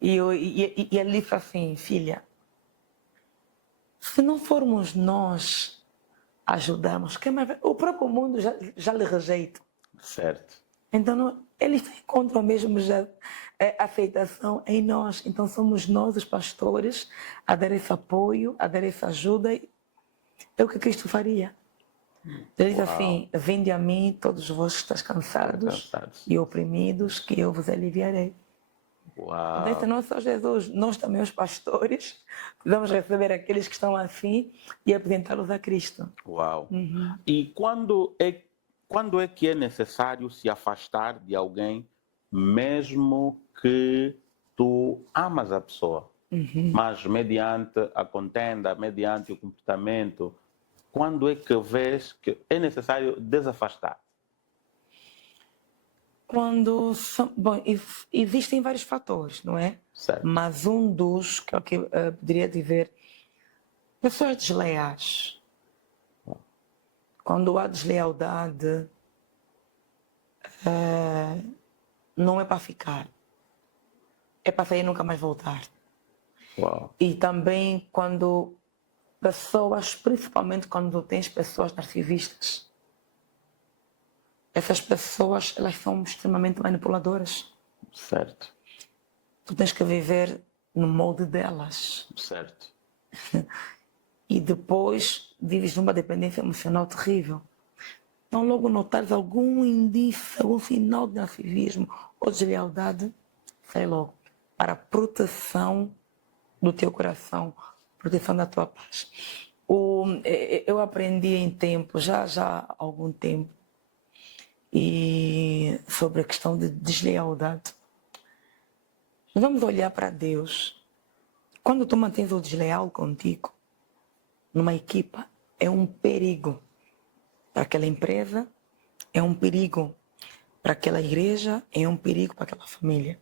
e ele disse assim, filha, se não formos nós a ajudarmos, o próprio mundo já lhe rejeita. Certo. Então, eles encontram mesmo já aceitação em nós. Então, somos nós, os pastores, a dar esse apoio, a dar essa ajuda. É o que Cristo faria. Ele diz assim, vinde a mim todos vós que estáis cansados e oprimidos, que eu vos aliviarei. Uau. Então, não só Jesus, nós também os pastores, vamos receber aqueles que estão assim e apresentá-los a Cristo. Uau. E quando é que é necessário se afastar de alguém, mesmo que tu amas a pessoa, mas mediante a contenda, mediante o comportamento, quando é que vês que é necessário desafastar? Bom, existem vários fatores, não é? Certo. Mas um dos, que é o que eu poderia dizer, pessoas desleais. Quando há deslealdade, não é para ficar. É para sair e nunca mais voltar. Uau. E também quando pessoas, principalmente quando tens pessoas narcisistas, essas pessoas, elas são extremamente manipuladoras. Certo. Tu tens que viver no molde delas. Certo. E depois vives numa dependência emocional terrível. Então, logo notares algum indício, algum sinal de narcisismo ou deslealdade, sai logo. Para a proteção do teu coração, proteção da tua paz. Eu aprendi em tempo, já há algum tempo, e sobre a questão de deslealdade. Vamos olhar para Deus. Quando tu mantens o desleal contigo, numa equipa, é um perigo para aquela empresa, é um perigo para aquela igreja, é um perigo para aquela família.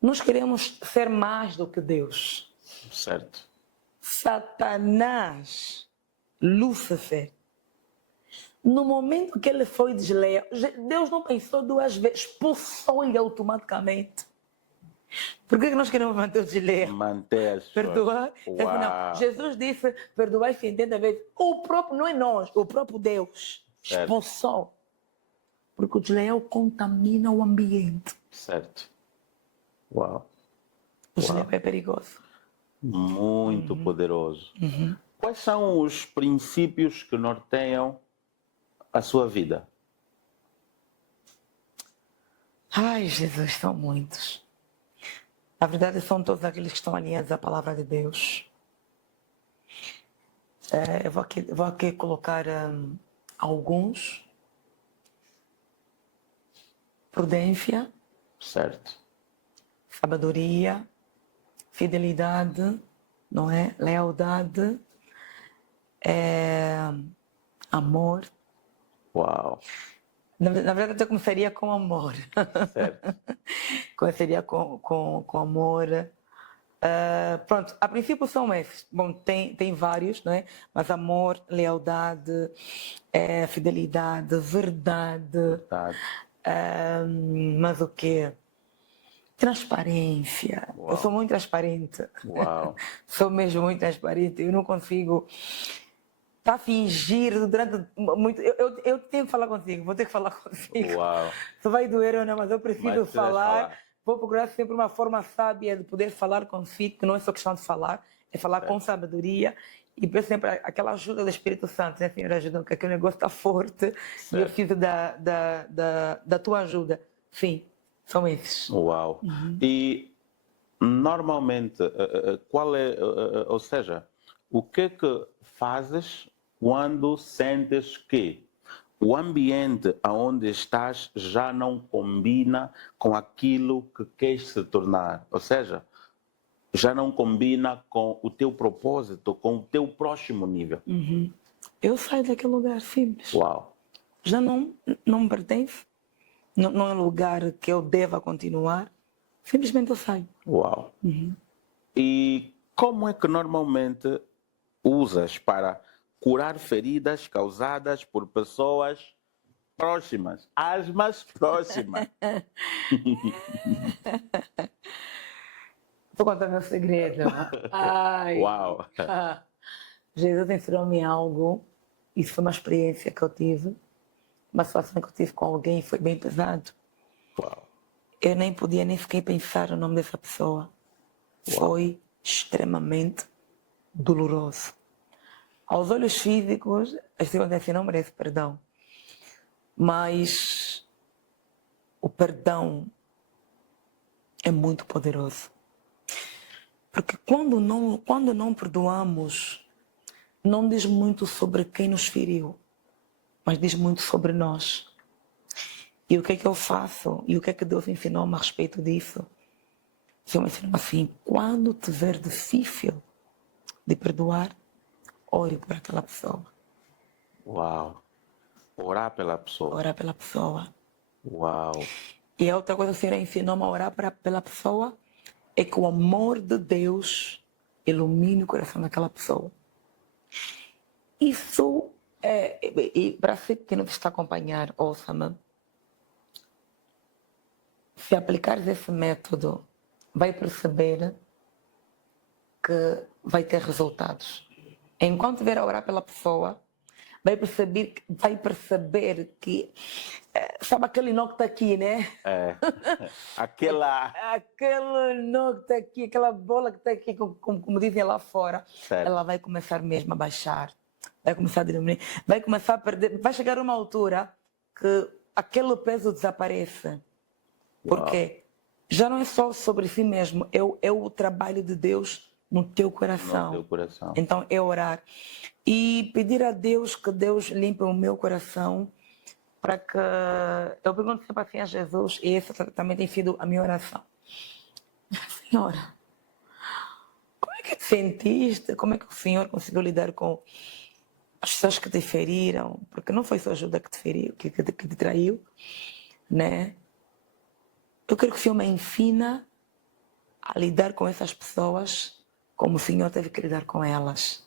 Nós queremos ser mais do que Deus. Certo. Satanás, Lúcifer, no momento que ele foi desleal, Deus não pensou duas vezes, expulsou-lhe automaticamente. Por que nós queremos manter o desleal? Manter. Perdoar? Não. Jesus disse, perdoai 70 vezes. O próprio, não é nós, o próprio Deus expulsou. Porque o desleal contamina o ambiente. Certo. Uau. O desleal é perigoso. Muito poderoso. Quais são os princípios que norteiam a sua vida? Ai, Jesus, são muitos. Na verdade, são todos aqueles que estão alinhados à palavra de Deus. Eu vou aqui colocar alguns. Prudência. Certo. Sabedoria. Fidelidade. Não é? Lealdade. Amor. Uau. Na verdade, eu começaria com amor. Certo. Começaria com amor, Pronto, a princípio são esses. Bom, tem vários, não é? Mas amor, lealdade, fidelidade, verdade. Verdade. Mas o quê? Transparência. Eu sou Uau. muito transparente. Uau. Sou mesmo muito transparente. Eu não consigo fingir durante muito. Eu tenho que falar contigo, vou ter que falar contigo. Uau. Só vai doer ou não, mas eu Mas preciso precisas falar. Vou procurar sempre uma forma sábia de poder falar consigo, que não é só questão de falar, é falar com sabedoria. E peço sempre aquela ajuda do Espírito Santo, né, Senhor? Ajuda, porque aquele negócio está forte e eu preciso da tua ajuda. Sim, são esses. Uau. E normalmente, qual é, ou seja, o que é que fazes quando sentes que o ambiente aonde estás já não combina com aquilo que queres se tornar? Ou seja, já não combina com o teu propósito, com o teu próximo nível. Eu saio daquele lugar simples. Uau. Já não me pertence. Não é um lugar que eu deva continuar. Simplesmente eu saio. Uau. E como é que normalmente usas para curar feridas causadas por pessoas próximas, as mais próximas? Vou contar meu segredo. Ai. Uau. Jesus ensinou-me algo. Isso foi uma experiência que eu tive. Uma situação que eu tive com alguém foi bem pesado. Uau. Eu nem podia nem sequer pensar o nome dessa pessoa. Foi extremamente doloroso. Aos olhos físicos, as pessoas assim, não merece perdão. Mas o perdão é muito poderoso. Porque quando não perdoamos, não diz muito sobre quem nos feriu, mas diz muito sobre nós. E o que é que eu faço? E o que é que Deus ensinou-me a respeito disso? O Senhor me ensinou assim: quando te ver difícil de perdoar, ore por aquela pessoa. Uau. Orar pela pessoa. Orar pela pessoa. Uau. E a outra coisa que o Senhor ensinou-me a orar pela pessoa é que o amor de Deus ilumine o coração daquela pessoa. Isso e para você que não está a acompanhar, ouça-me. Se aplicares esse método, vai perceber que vai ter resultados. Enquanto estiver a orar pela pessoa, vai perceber que sabe aquele nó que está aqui, né? Aquele nó que está aqui, aquela bola que está aqui, como dizem lá fora, certo. Ela vai começar mesmo a baixar, vai começar a diminuir, vai começar a perder, vai chegar a uma altura que aquele peso desaparece. Porque já não é só sobre si mesmo, é o trabalho de Deus no teu coração. No teu coração. Então é orar e pedir a Deus que Deus limpe o meu coração, para que eu pergunto sempre assim a Jesus, e essa também tem sido a minha oração: Senhora, como é que te sentiste? Como é que o Senhor conseguiu lidar com as pessoas que te feriram? Porque não foi só a ajuda que te feriu, que te traiu, né? Eu quero que o Senhor me ensina a lidar com essas pessoas como o Senhor teve que lidar com elas.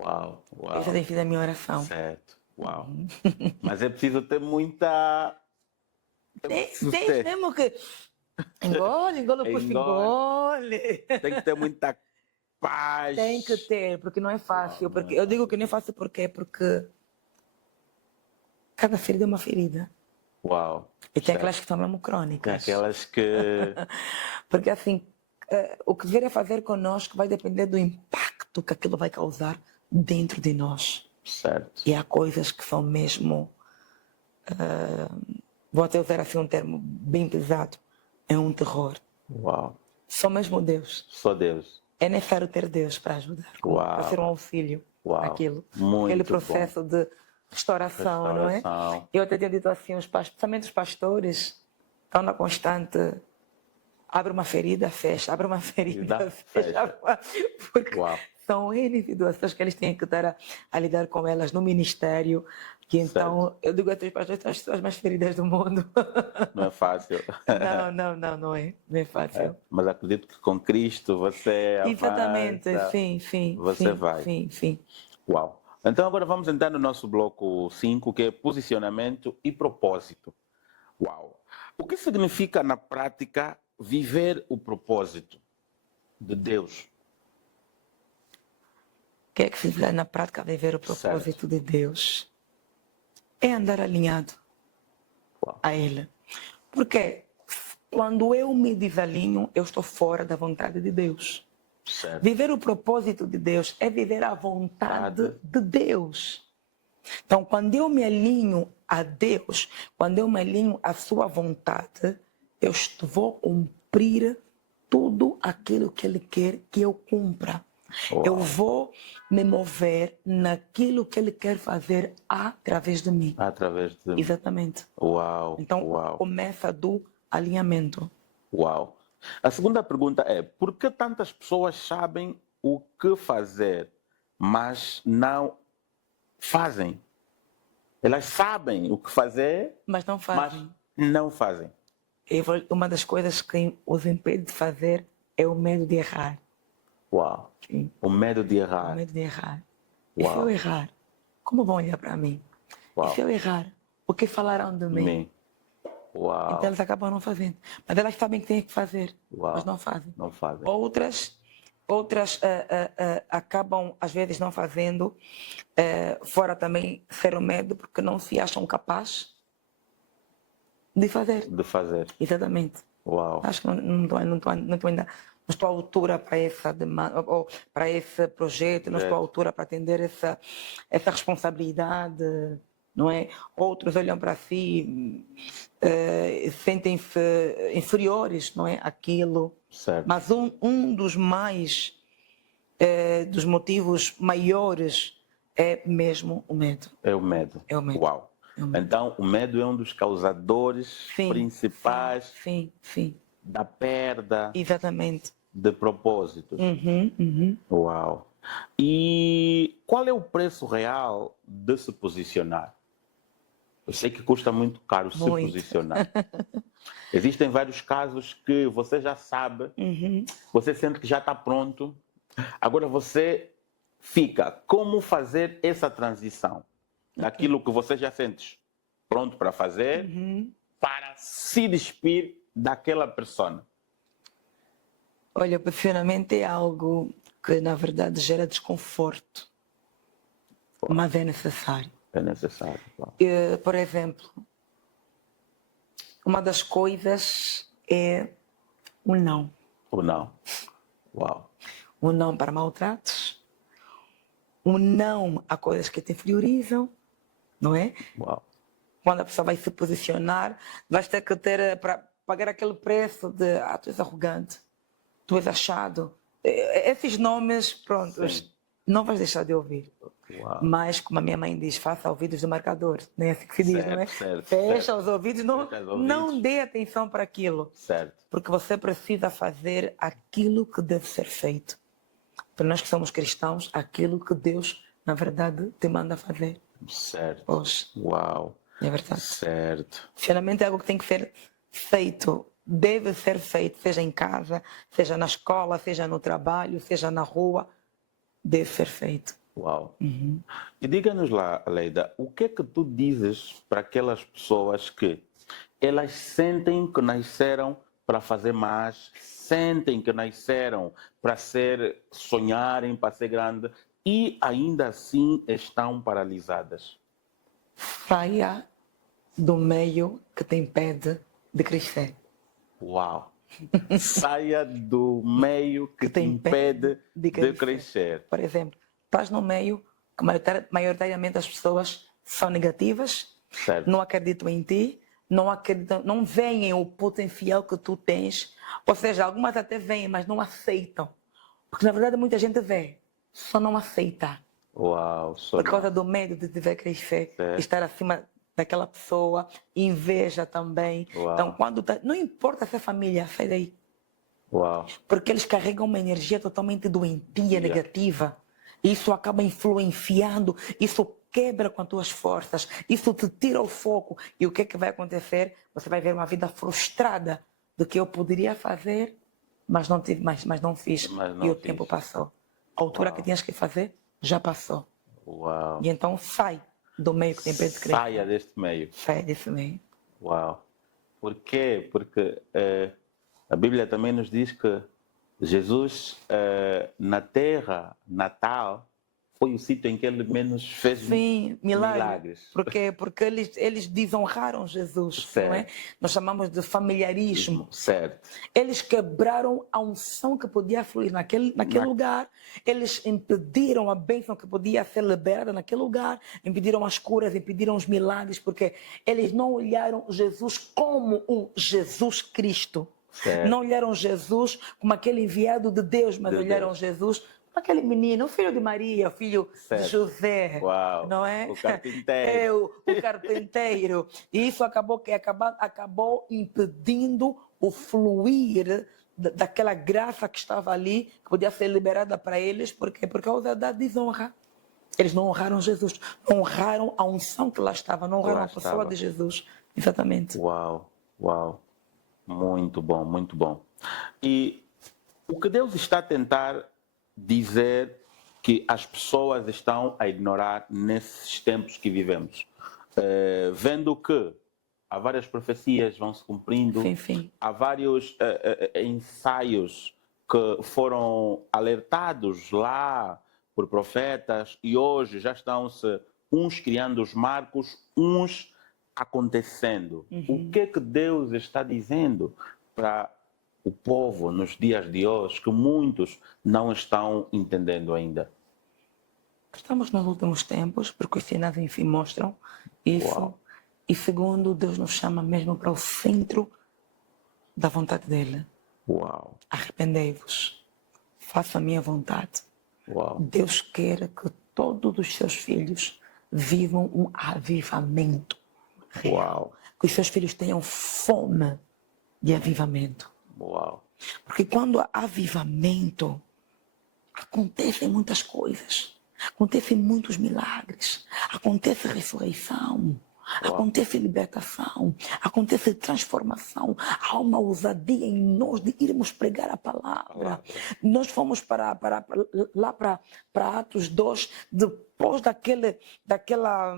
Uau. Essa tem sido a minha oração. Certo. Uau. Mas é preciso ter muita... Tem mesmo que... Engole, engole. Tem que ter muita paz. Tem que ter, porque não é fácil. Porque eu digo que não é fácil porque cada ferida é uma ferida. Uau. E tem aquelas que são mesmo crônicas. Tem aquelas que... Porque assim, o que vier a fazer conosco vai depender do impacto que aquilo vai causar dentro de nós. Certo. E há coisas que são mesmo... vou até usar assim um termo bem pesado. É um terror. Uau. Só mesmo Deus. Só Deus. É necessário ter Deus para ajudar. Para ser um auxílio. Aquilo. Muito aquele processo de restauração, não é? Eu até tenho dito assim, principalmente os pastores estão na constante... Abre uma ferida, fecha. Abre uma ferida, fecha. Porque são N situações que eles têm que estar a lidar com elas no ministério, que então, eu digo a teus pastores, são as pessoas mais feridas do mundo. Não é fácil. Não é. Não é fácil. Mas acredito que com Cristo você Exatamente, avança, você vai. sim. Uau. Então agora vamos entrar no nosso bloco 5, que é posicionamento e propósito. Uau. O que significa na prática viver o propósito de Deus? O que é que significa na prática viver o propósito de Deus? É andar alinhado a Ele. Porque quando eu me desalinho, eu estou fora da vontade de Deus. Certo. Viver o propósito de Deus é viver a vontade de Deus. Então, quando eu me alinho a Deus, quando eu me alinho à sua vontade, eu vou cumprir tudo aquilo que Ele quer que eu cumpra. Uau. Eu vou me mover naquilo que Ele quer fazer através de mim. Através de mim. Exatamente. Uau. Então, Uau. começa do alinhamento. Uau. A segunda pergunta é: por que tantas pessoas sabem o que fazer, mas não fazem? Elas sabem o que fazer, Mas não fazem. mas não fazem. Uma das coisas que os impede de fazer é o medo de errar. Uau. Sim. O medo de errar. O medo de errar. E se Uau. eu errar, como vão olhar para mim? Uau. E se eu errar, o que falarão de mim? Uau. Então elas acabam não fazendo. Mas elas sabem que têm que fazer, Uau. mas não fazem. Não fazem. Outras acabam, às vezes, não fazendo, fora também ser o medo, porque não se acham capazes de fazer. De fazer. Exatamente. Uau. Acho que não estou à altura para essa demanda, ou para esse projeto, não estou à altura para atender essa responsabilidade, não é? Outros olham para si, sentem-se inferiores, não é? Àquilo. Certo. Mas um dos dos motivos maiores é mesmo o medo. É o medo. É o medo. Uau. Então, o medo é um dos causadores principais sim. da perda Exatamente. de propósitos. Uau. E qual é o preço real de se posicionar? Eu sei que custa muito caro se posicionar. Existem vários casos que você já sabe, você sente que já está pronto. Agora você fica. Como fazer essa transição? Daquilo que você já sente pronto para fazer, para se despir daquela persona. Olha, o posicionamento é algo que, na verdade, gera desconforto, mas é necessário. É necessário. Por exemplo, uma das coisas é o não. O não. Uau. O não para maltratos, o não a coisas que te inferiorizam, não é? Uau. Quando a pessoa vai se posicionar, vais ter que ter para pagar aquele preço de tu és arrogante, tu és achado. Esses nomes, prontos, não vais deixar de ouvir. Uau. Mas, como a minha mãe diz, faça ouvidos do marcador. Não é assim que se diz, não é? Fecha os ouvidos, não dê atenção para aquilo. Certo. Porque você precisa fazer aquilo que deve ser feito. Para nós que somos cristãos, aquilo que Deus, na verdade, te manda fazer. Certo. Pois. Uau. É verdade. Certo. Finalmente é algo que tem que ser feito, deve ser feito, seja em casa, seja na escola, seja no trabalho, seja na rua, deve ser feito. Uau. E diga-nos lá, Aleida, o que é que tu dizes para aquelas pessoas que elas sentem que nasceram para fazer mais, sentem que nasceram para sonharem, para ser grande e ainda assim estão paralisadas? Saia do meio que te impede de crescer. Uau! Saia do meio que te impede de crescer. Por exemplo, estás no meio que maioritariamente as pessoas são negativas, certo. Não acreditam em ti, não veem o potencial que tu tens. Ou seja, algumas até veem, mas não aceitam. Porque na verdade muita gente vê, só não aceita. Uau! Por causa do medo de te ver crescer, estar acima daquela pessoa, inveja também. Uau. Então, não importa se é família, sai daí. Uau. Porque eles carregam uma energia totalmente doentia, negativa. Isso acaba influenciando, isso quebra com as tuas forças, isso te tira o foco. E o que é que vai acontecer? Você vai ver uma vida frustrada do que eu poderia fazer, mas não tive, mas não fiz. Mas não E o fiz. tempo passou. A altura que tinhas que fazer já passou. Uau. E então sai do meio que tem medo de crer. Saia deste meio. Sai desse meio. Uau. Por quê? Porque a Bíblia também nos diz que Jesus, na terra natal, foi o sítio em que ele menos fez Sim, milagres. Porque eles desonraram Jesus, não é? Certo. Nós chamamos de familiarismo. Certo. Eles quebraram a unção que podia fluir naquele lugar. Eles impediram a bênção que podia ser liberada naquele lugar. Impediram as curas, impediram os milagres, porque eles não olharam Jesus como o Jesus Cristo. Certo. Não olharam Jesus como aquele enviado de Deus, mas olharam Jesus como aquele menino, o filho de Maria, o filho de José. Uau. Não é? O carpinteiro. O carpinteiro. E isso acabou impedindo o fluir daquela graça que estava ali, que podia ser liberada para eles, por causa da desonra. Eles não honraram Jesus, não honraram a unção que lá estava, não honraram a pessoa de Jesus. Exatamente. Uau, uau. Muito bom, muito bom. E o que Deus está a tentar dizer que as pessoas estão a ignorar nesses tempos que vivemos? Vendo que há várias profecias vão se cumprindo, Sim. há vários ensaios que foram alertados lá por profetas e hoje já estão-se uns criando os marcos, uns acontecendo. O que Deus está dizendo para o povo nos dias de hoje que muitos não estão entendendo ainda? Estamos nos últimos tempos, porque os sinais enfim mostram isso. Uau. E segundo, Deus nos chama mesmo para o centro da vontade dele. Uau. Arrependei-vos. Faça a minha vontade. Uau. Deus quer que todos os seus filhos vivam um avivamento real. Uau. Que os seus filhos tenham fome de avivamento. Uau. Porque quando há avivamento, acontecem muitas coisas. Acontecem muitos milagres. Acontece ressurreição. Uau. Acontece libertação. Acontece transformação. Há uma ousadia em nós de irmos pregar a palavra. Nós fomos lá para Atos 2, depois daquela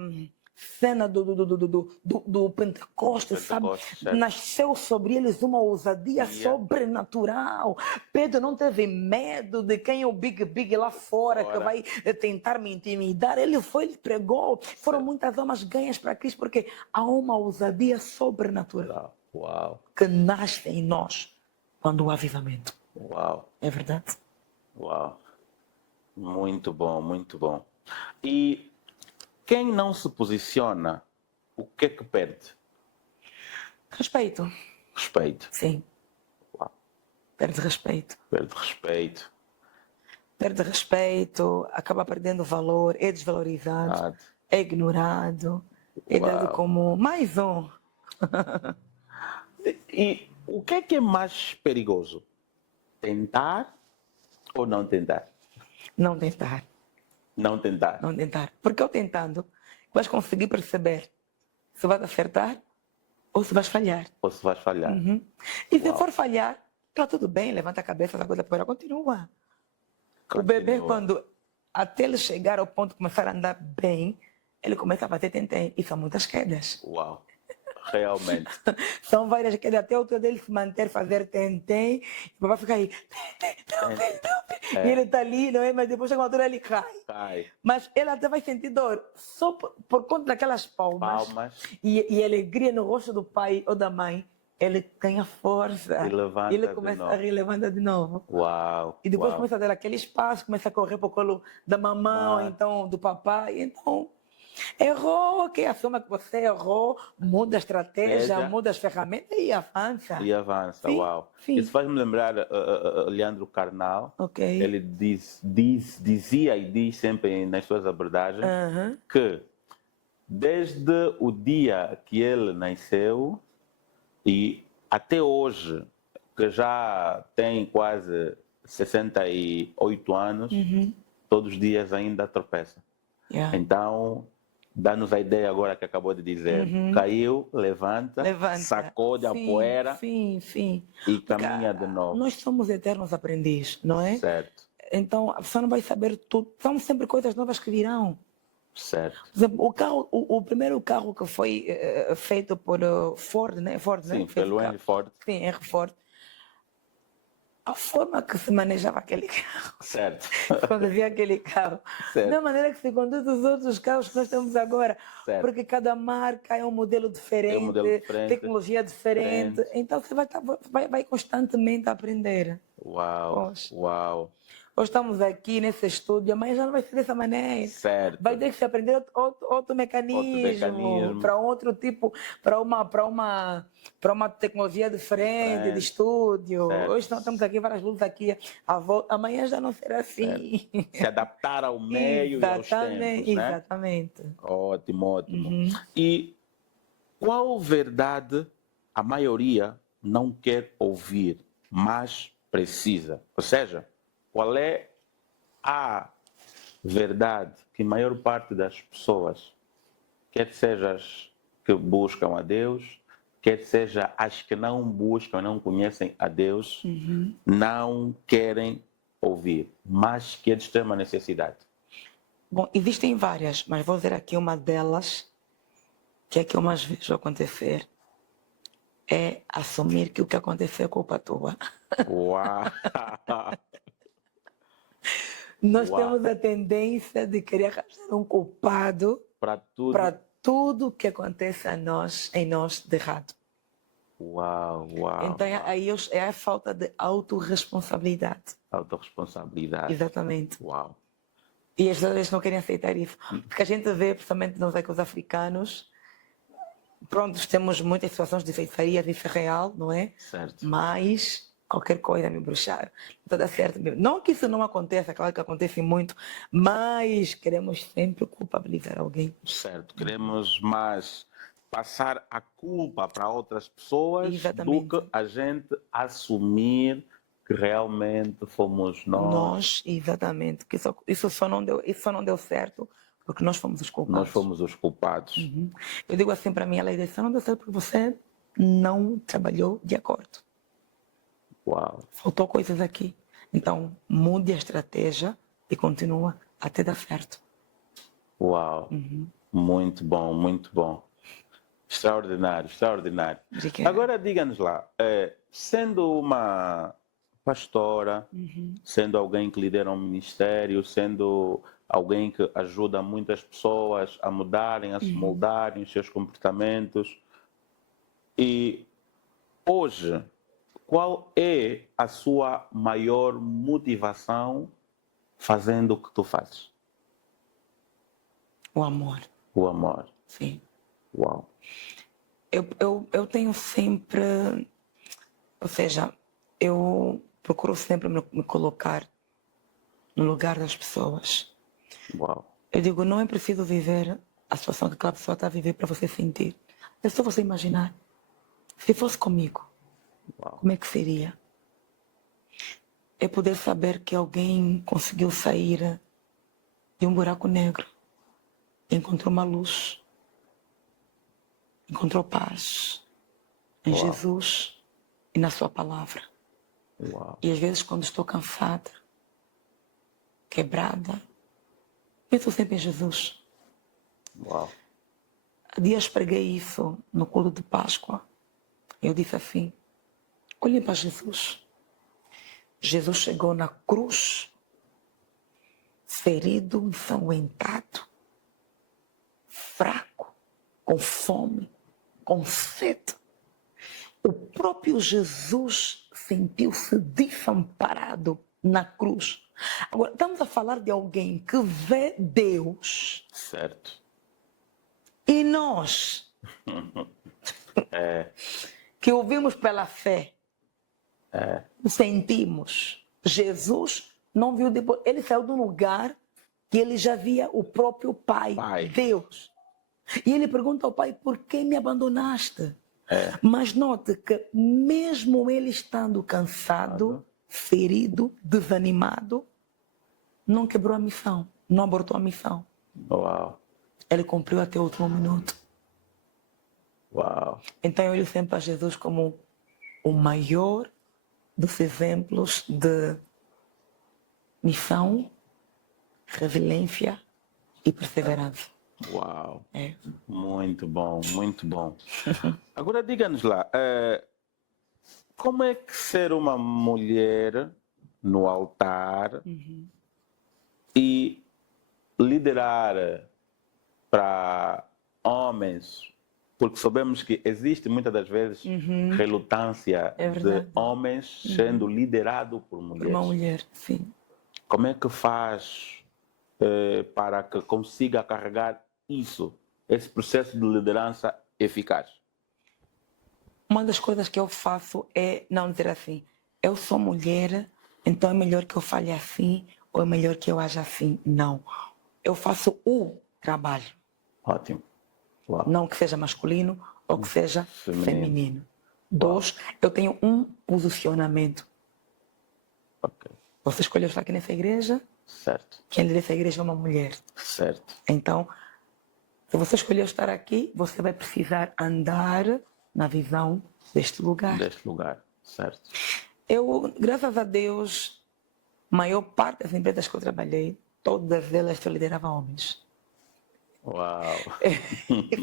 cena do Pentecostes, sabe? Certo. Nasceu sobre eles uma ousadia sobrenatural. Pedro não teve medo de quem é o Big lá fora que vai tentar me intimidar. Ele foi, ele pregou. Foram muitas almas ganhas para Cristo, porque há uma ousadia sobrenatural. Uau. Que nasce em nós quando o avivamento. Uau. É verdade? Uau. Muito bom, muito bom. E quem não se posiciona, o que é que perde? Respeito. Respeito. Sim. Uau. Perde respeito. Perde respeito. Perde respeito, acaba perdendo valor, é desvalorizado, é ignorado, é dado como mais um. E o que é mais perigoso? Tentar ou não tentar? Não tentar. Não tentar. Não tentar. Porque eu tentando, vais conseguir perceber se vais acertar ou se vais falhar. Ou se vais falhar. E se for falhar, está tudo bem, levanta a cabeça, essa coisa poeira, continua. O bebê, quando até ele chegar ao ponto de começar a andar bem, ele começa a bater tentem. E são muitas quedas. Uau. Realmente. São várias quedas, até o outro dele se manter, fazer tentem, e o papai fica aí, e ele está ali, não é? Mas depois chega uma altura ele cai. Mas ele até vai sentir dor, só por conta daquelas palmas. E alegria no rosto do pai ou da mãe, ele ganha força. E ele começa a levantar de novo. Uau. E depois começa a dar aquele espaço, começa a correr para o colo da mamãe, então do papai, então... Errou, que assuma que você errou, muda a estratégia, muda as ferramentas e avança. E avança, sim, uau. Sim. Isso faz-me lembrar Leandro Carnal. Ele dizia e diz sempre nas suas abordagens que desde o dia que ele nasceu e até hoje, que já tem quase 68 anos, todos os dias ainda tropeça. Yeah. Então, dá-nos a ideia agora que acabou de dizer. Caiu, levanta, sacode a Sim, poeira sim, sim. e Porque caminha de novo. nós somos eternos aprendizes, não é? Certo, Então a pessoa não vai saber tudo. São sempre coisas novas que virão. certo. Por exemplo, o primeiro carro que foi feito por Ford, né? Ford, né? Sim, Fez pelo o carro. Henry Ford. Sim, Henry Ford. A forma que se manejava aquele carro, Certo, quando havia aquele carro, certo, da maneira que se conduz os outros carros que nós temos agora, certo. porque cada marca é um modelo É um diferente, modelo diferente. tecnologia diferente, Diferente. então você vai constantemente aprender. Uau, Poxa. uau. Hoje estamos aqui nesse estúdio, amanhã já não vai ser dessa maneira. Certo. Vai ter que se aprender outro mecanismo, mecanismo. para outro tipo, para uma tecnologia diferente de Diferente. estúdio. Certo. Hoje nós estamos aqui, várias luzes aqui à volta. Amanhã já não será assim. Se adaptar ao meio e aos tempos, né? Exatamente. Ótimo, ótimo. E qual verdade a maioria não quer ouvir, mas precisa? Ou seja, qual é a verdade que a maior parte das pessoas, quer seja as que buscam a Deus, quer seja as que não buscam, não conhecem a Deus, não querem ouvir, mas que é de extrema necessidade? Bom, existem várias, mas vou dizer aqui uma delas, que é que eu mais vejo acontecer, é assumir que o que aconteceu é culpa tua. Uau! Nós Uau. temos a tendência de querer arranjar um culpado Para tudo. para tudo que acontece em nós de errado. Uau, uau. Então aí é a falta de autorresponsabilidade. Autorresponsabilidade. Exatamente. Uau. E as pessoas não querem aceitar isso. Porque a gente vê, principalmente nós aqui os africanos, pronto, temos muitas situações de feitiçaria, de isso é real, não é? Certo. Mas qualquer coisa me bruxar, não dá certo mesmo. Não que isso não aconteça, claro que acontece muito, mas queremos sempre culpabilizar alguém. Certo. Queremos mais passar a culpa para outras pessoas Exatamente. do que a gente assumir que realmente fomos nós. Nós, exatamente, que isso só não deu certo porque nós fomos os culpados. Nós fomos os culpados. Eu digo assim para mim, ela diz, não deu certo porque você não trabalhou de acordo. Uau. Faltou coisas aqui. Então, mude a estratégia e continua até dar certo. Uau. Muito bom, muito bom. Extraordinário, extraordinário. Obrigada. Agora diga-nos lá, sendo uma pastora, sendo alguém que lidera um ministério, sendo alguém que ajuda muitas pessoas a mudarem, a se moldarem os seus comportamentos, e hoje, qual é a sua maior motivação fazendo o que tu fazes? O amor. O amor. Sim. Uau. Eu tenho sempre, ou seja, eu procuro sempre me colocar no lugar das pessoas. Uau. Eu digo, não é preciso viver a situação que aquela pessoa está a viver para você sentir. É só você imaginar. Se fosse comigo, Uau. como é que seria? É poder saber que alguém conseguiu sair de um buraco negro, encontrou uma luz, encontrou paz em Uau. Jesus e na sua palavra. Uau. E às vezes quando estou cansada, quebrada, penso sempre em Jesus. Uau. Há dias preguei isso no culto de Páscoa. Eu disse assim, olhem para Jesus. Jesus chegou na cruz, ferido, ensanguentado, fraco, com fome, com sede. O próprio Jesus sentiu-se desamparado na cruz. Agora, estamos a falar de alguém que vê Deus. Certo. E nós, que ouvimos pela fé, sentimos. Jesus não viu depois. Ele saiu do lugar que ele já via o próprio Pai, Deus. E ele pergunta ao Pai, por que me abandonaste? Mas note que mesmo ele estando cansado, ferido, desanimado, não quebrou a missão, não abortou a missão. Uau. Ele cumpriu até o último minuto. Uau. Então eu olho sempre para Jesus como o maior dos exemplos de missão, resiliência e perseverança. Uau. É. Muito bom, muito bom. Agora diga-nos lá, como é que ser uma mulher no altar e liderar para homens? Porque sabemos que existe muitas das vezes relutância É de verdade. homens sendo liderados por Por mulheres. uma mulher, sim. Como é que faz para que consiga carregar isso, esse processo de liderança eficaz? Uma das coisas que eu faço é não dizer assim, eu sou mulher, então é melhor que eu fale assim ou é melhor que eu haja assim. Não. Eu faço o trabalho. Ótimo. Uau. Não que seja masculino ou que seja feminino. Uau. 2, eu tenho um posicionamento. Ok. Você escolheu estar aqui nessa igreja, Certo. quem lidera essa igreja é uma mulher. Certo. Então, se você escolheu estar aqui, você vai precisar andar na visão deste lugar. Deste lugar. Certo. Eu, graças a Deus, maior parte das empresas que eu trabalhei, todas elas só lideravam homens. Uau.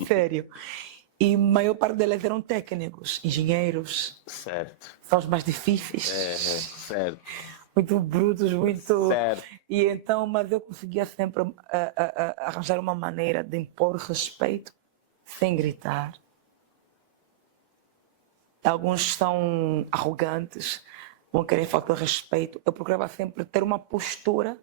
Sério. E a maior parte delas eram técnicos, engenheiros. Certo. São os mais difíceis. Certo. Muito brutos, muito... Certo. E então, mas eu conseguia sempre arranjar uma maneira de impor respeito sem gritar. Alguns são arrogantes, vão querer falta de respeito. Eu procurava sempre ter uma postura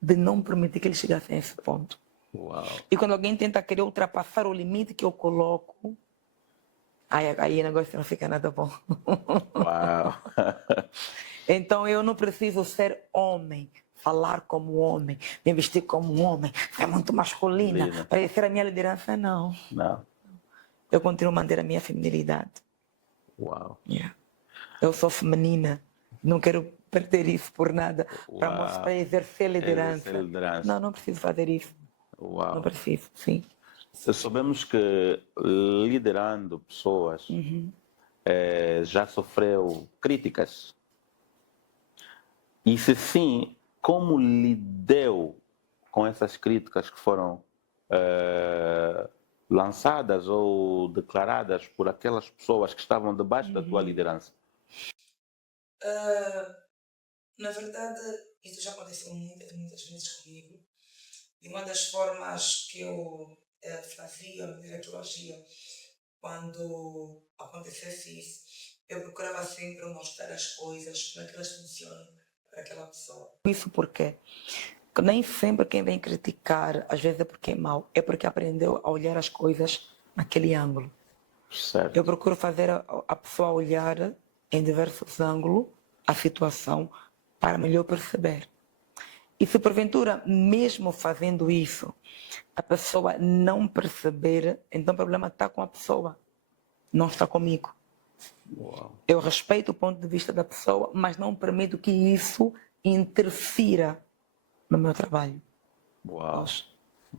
de não permitir que eles chegassem a esse ponto. Uau. E quando alguém tenta querer ultrapassar o limite que eu coloco, aí o negócio não fica nada bom. Uau. Então eu não preciso ser homem, falar como homem, me vestir como homem, ser muito masculina, Linda. para ser a minha liderança, não. Não. Eu continuo a manter a minha feminilidade. Uau. Yeah. Eu sou feminina, não quero perder isso por nada, para Uau. mostrar, para exercer liderança. Exercer liderança. Não, não preciso fazer isso. Uau. Não preciso, sim. Sabemos que liderando pessoas já sofreu críticas. E se sim, como lidou com essas críticas que foram lançadas ou declaradas por aquelas pessoas que estavam debaixo da tua liderança? Na verdade, isso já aconteceu muitas vezes comigo. E uma das formas que eu fazia, a maneira que eu agia, quando acontecesse isso, eu procurava sempre mostrar as coisas para que elas funcionem para aquela pessoa. Isso porque nem sempre quem vem criticar, às vezes é porque é mau, é porque aprendeu a olhar as coisas naquele ângulo. Certo. Eu procuro fazer a pessoa olhar em diversos ângulos a situação para melhor perceber. E se porventura, mesmo fazendo isso, a pessoa não perceber, então o problema está com a pessoa, não está comigo. Uau. Eu respeito o ponto de vista da pessoa, mas não permito que isso interfira no meu trabalho. Uau.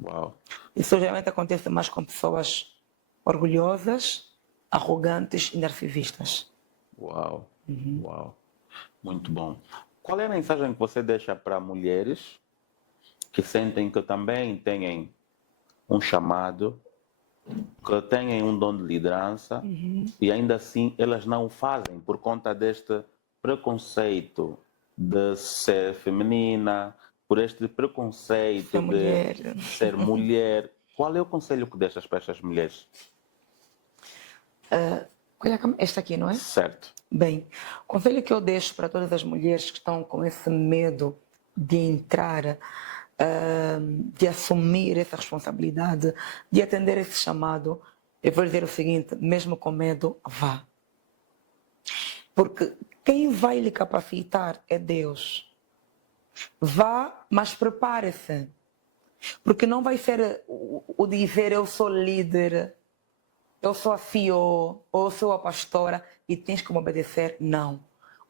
Uau. Isso geralmente acontece mais com pessoas orgulhosas, arrogantes e narcisistas. Uau. Uau. Muito bom. Qual é a mensagem que você deixa para mulheres que sentem que também têm um chamado, que têm um dom de liderança e ainda assim elas não o fazem por conta deste preconceito de ser feminina, por este preconceito Ser de mulher. ser mulher? Qual é o conselho que deixas para estas mulheres? Olha, esta aqui, não é? Certo. Bem, o conselho que eu deixo para todas as mulheres que estão com esse medo de entrar, de assumir essa responsabilidade, de atender esse chamado, eu vou dizer o seguinte: mesmo com medo, vá. Porque quem vai lhe capacitar é Deus. Vá, mas prepare-se. Porque não vai ser o dizer eu sou líder, eu sou a CEO ou eu sou a pastora e tens que me obedecer. Não.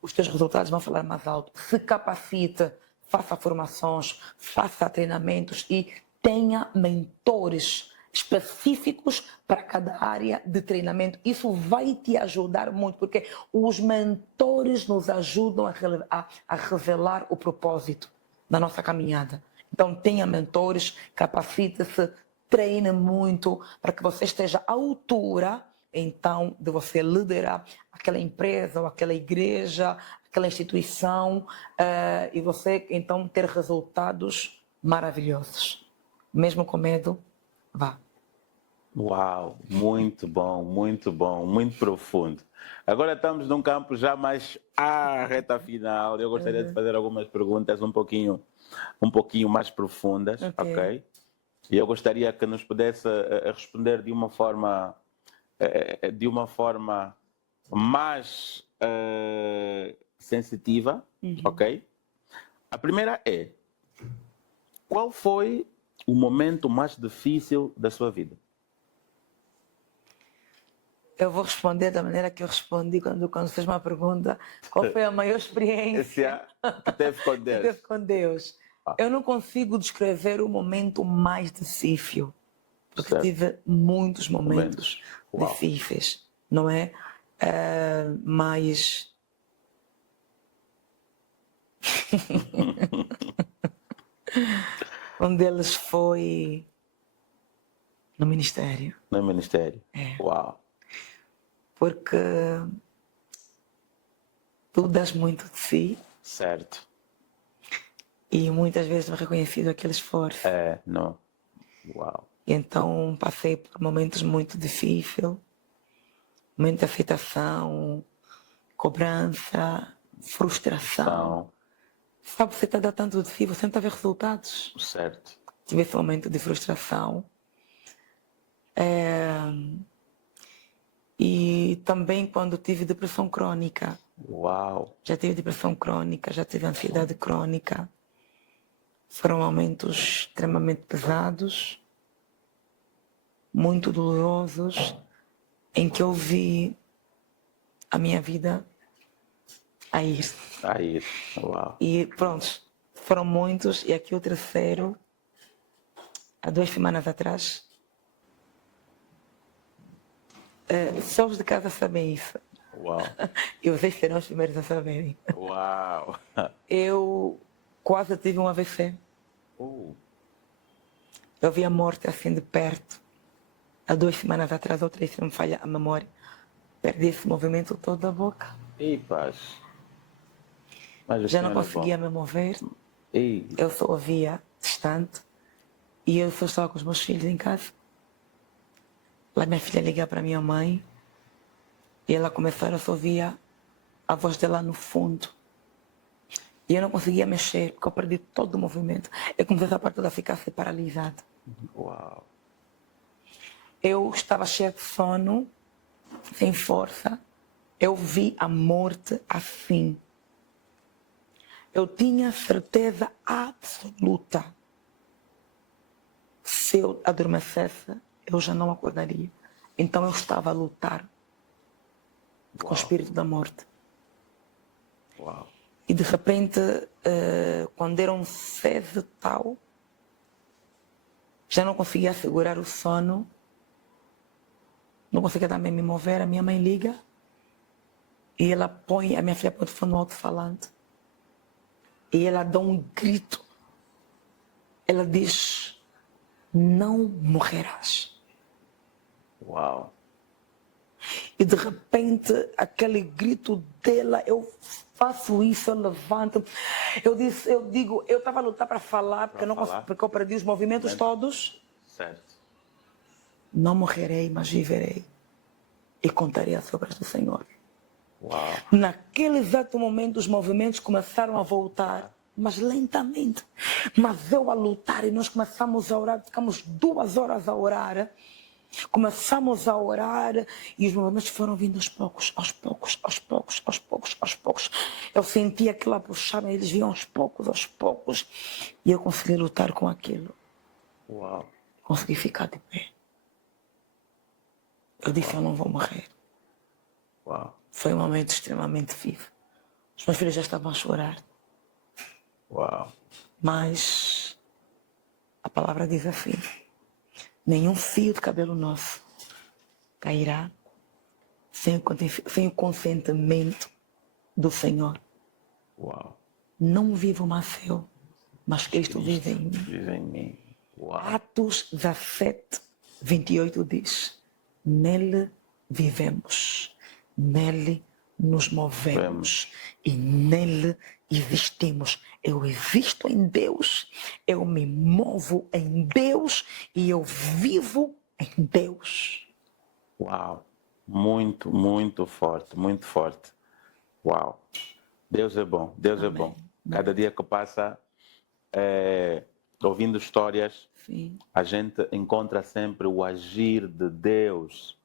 Os teus resultados vão falar mais alto. Se capacite, faça formações, faça treinamentos e tenha mentores específicos para cada área de treinamento. Isso vai te ajudar muito, porque os mentores nos ajudam a revelar o propósito da nossa caminhada. Então, tenha mentores, capacite-se, treine muito para que você esteja à altura, então, de você liderar aquela empresa ou aquela igreja, aquela instituição, e você, então, ter resultados maravilhosos. Mesmo com medo, vá. Uau, muito bom, muito profundo. Agora estamos num campo já mais à reta final. Eu gostaria de fazer algumas perguntas um pouquinho mais profundas, ok? E eu gostaria que nos pudesse responder de uma forma mais sensitiva, ok? A primeira é: qual foi o momento mais difícil da sua vida? Eu vou responder da maneira que eu respondi quando fez uma pergunta. Qual foi a maior experiência que teve com Deus? Que teve com Deus? Eu não consigo descrever o momento mais difícil, porque certo. tive muitos momentos difíceis, não é? Mas um deles foi no ministério. No ministério? É. Uau! Porque tu dás muito de si. Certo. E muitas vezes não é reconhecido aquele esforço. Não. Uau. E então passei por momentos muito difíceis, momentos de aceitação, cobrança, frustração. Sabe, você está dando tanto de si, você não está a ver resultados. Certo. Tive esse momento de frustração. E também quando tive depressão crônica. Uau! Já tive depressão crônica, já tive ansiedade crônica. Foram momentos extremamente pesados, muito dolorosos, em que eu vi a minha vida a ir. Uau! E pronto, foram muitos, e aqui o terceiro, há 2 semanas atrás. Só os de casa sabem isso. Uau! E vocês serão os primeiros a saberem. Uau! Eu quase tive um AVC. Eu vi a morte assim de perto. Há 2 semanas atrás, ou 3, se não me falha a memória. Perdi esse movimento todo da boca. Ei, paz. Mas já não conseguia me mover. Ei. Eu só ouvia distante. E eu só estava com os meus filhos em casa. Lá minha filha liga para minha mãe. E ela começou, eu só ouvia a voz dela no fundo. E eu não conseguia mexer, porque eu perdi todo o movimento. Eu comecei a parte toda a ficar paralisada. Uau! Eu estava cheia de sono, sem força. Eu vi a morte assim. Eu tinha certeza absoluta. Se eu adormecesse, eu já não acordaria. Então eu estava a lutar com o espírito da morte. Uau! E de repente, quando eram 6 e tal, já não conseguia segurar o sono, não conseguia também me mover. A minha mãe liga e ela põe, a minha filha põe o telefone no alto-falante e ela dá um grito. Ela diz: não morrerás. Uau! E de repente, aquele grito dela, eu faço isso, eu levanto. Eu estava a lutar para falar, porque eu perdi os movimentos todos. Certo. Não morrerei, mas viverei. E contarei as obras do Senhor. Uau! Naquele exato momento, os movimentos começaram a voltar, mas lentamente. Mas eu a lutar, e nós começamos a orar, ficamos 2 horas a orar. Começamos a orar e os movimentos foram vindo aos poucos, aos poucos, aos poucos, aos poucos, aos poucos. Eu sentia aquilo a puxar, eles vinham aos poucos. E eu consegui lutar com aquilo. Uau! Consegui ficar de pé. Eu disse, eu não vou morrer. Uau. Foi um momento extremamente vivo. Os meus filhos já estavam a chorar. Uau. Mas a palavra diz assim, nenhum fio de cabelo nosso cairá sem o consentimento do Senhor. Uau. Não vivo mais eu, mas Cristo vive em mim. Vive em mim. Uau. Atos 17, 28 diz, nele vivemos, nele nos movemos e nele existimos. Eu existo em Deus, eu me movo em Deus e eu vivo em Deus. Uau. Muito, muito forte, muito forte. Uau. Deus é bom, Deus é bom. Cada dia que passa, ouvindo histórias, Sim. a gente encontra sempre o agir de Deus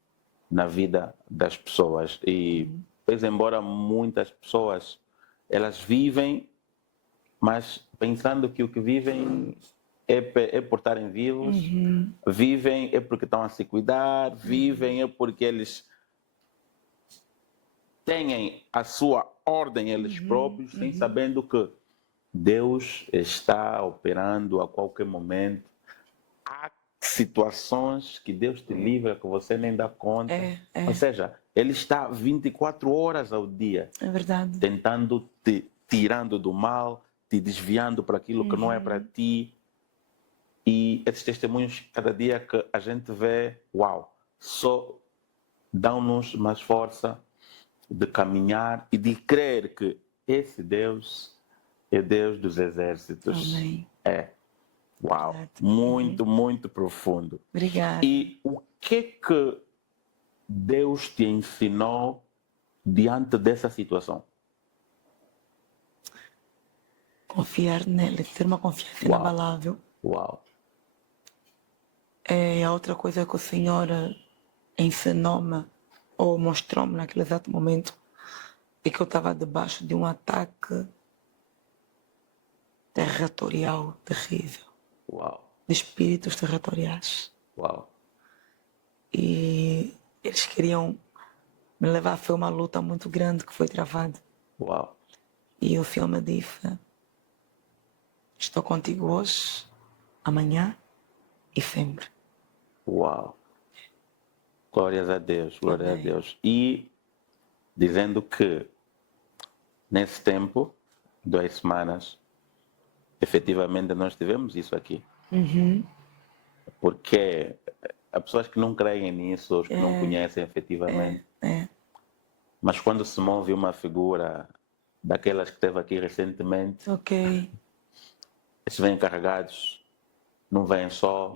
na vida das pessoas. E, pois, embora muitas pessoas, elas vivem, mas pensando que o que vivem é por estarem vivos, vivem é porque estão a se cuidar, vivem é porque eles têm a sua ordem eles próprios, sem sabendo que Deus está operando a qualquer momento. Há situações que Deus te livra que você nem dá conta. Ou seja, Ele está 24 horas ao dia. É verdade. Tentando te tirando do mal, te desviando para aquilo que não é para ti. E esses testemunhos, cada dia que a gente vê, uau, só dão-nos mais força de caminhar e de crer que esse Deus é Deus dos exércitos. Amém. Uau, Verdade. muito, muito profundo. Obrigada. E o que Deus te ensinou diante dessa situação? Confiar nele, ter uma confiança Uau. inabalável. Uau, É a outra coisa que o Senhor ensinou-me ou mostrou-me naquele exato momento é que eu estava debaixo de um ataque territorial terrível, uau, de espíritos territoriais. uau, E eles queriam me levar. Foi uma luta muito grande que foi travada. uau. E o Senhor me disse, estou contigo hoje, amanhã e sempre. Uau. Glórias a Deus, glória Amém. a Deus. E dizendo que nesse tempo, 2 semanas, efetivamente nós tivemos isso aqui. Porque há pessoas que não creem nisso, os que não conhecem efetivamente. Mas quando se move uma figura daquelas que esteve aqui recentemente, Ok. eles vêm carregados, não vêm só.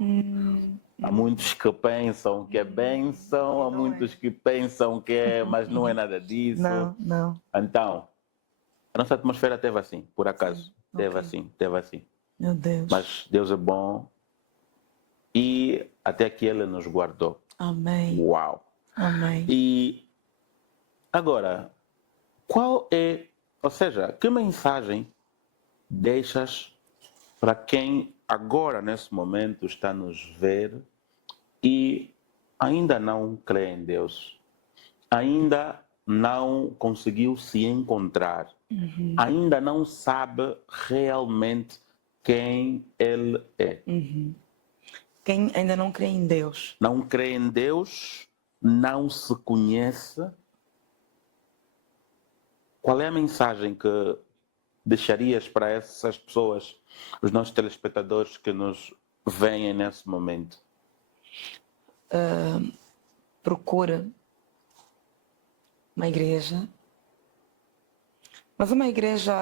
Há muitos que pensam que é bênção, há muitos que pensam que é, mas não é nada disso. Não. Então, a nossa atmosfera teve assim, por acaso. Teve ok. assim. Meu Deus. Mas Deus é bom e até que Ele nos guardou. Amém. Uau! Amém. E agora, ou seja, que mensagem deixas para quem agora, nesse momento, está a nos ver e ainda não crê em Deus, ainda não conseguiu se encontrar, ainda não sabe realmente quem Ele é? Quem ainda não crê em Deus, Não crê em Deus, não se conhece. Qual é a mensagem que deixarias para essas pessoas, os nossos telespectadores que nos veem nesse momento? procura uma igreja, mas uma igreja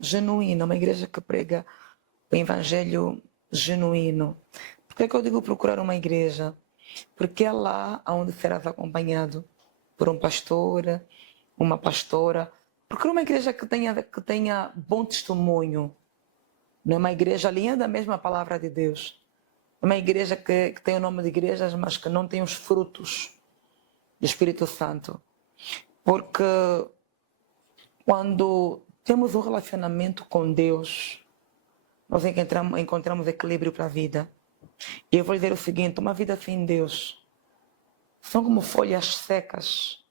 genuína, uma igreja que prega o evangelho genuíno. Por que é que eu digo procurar uma igreja? Porque é lá onde serás acompanhado por um pastor, uma pastora. Procura uma igreja que tenha bom testemunho. Não é uma igreja linha da mesma palavra de Deus. É uma igreja que tem o nome de igrejas, mas que não tem os frutos do Espírito Santo. Porque quando temos um relacionamento com Deus, nós encontramos equilíbrio para a vida. E eu vou dizer o seguinte, uma vida sem Deus são como folhas secas,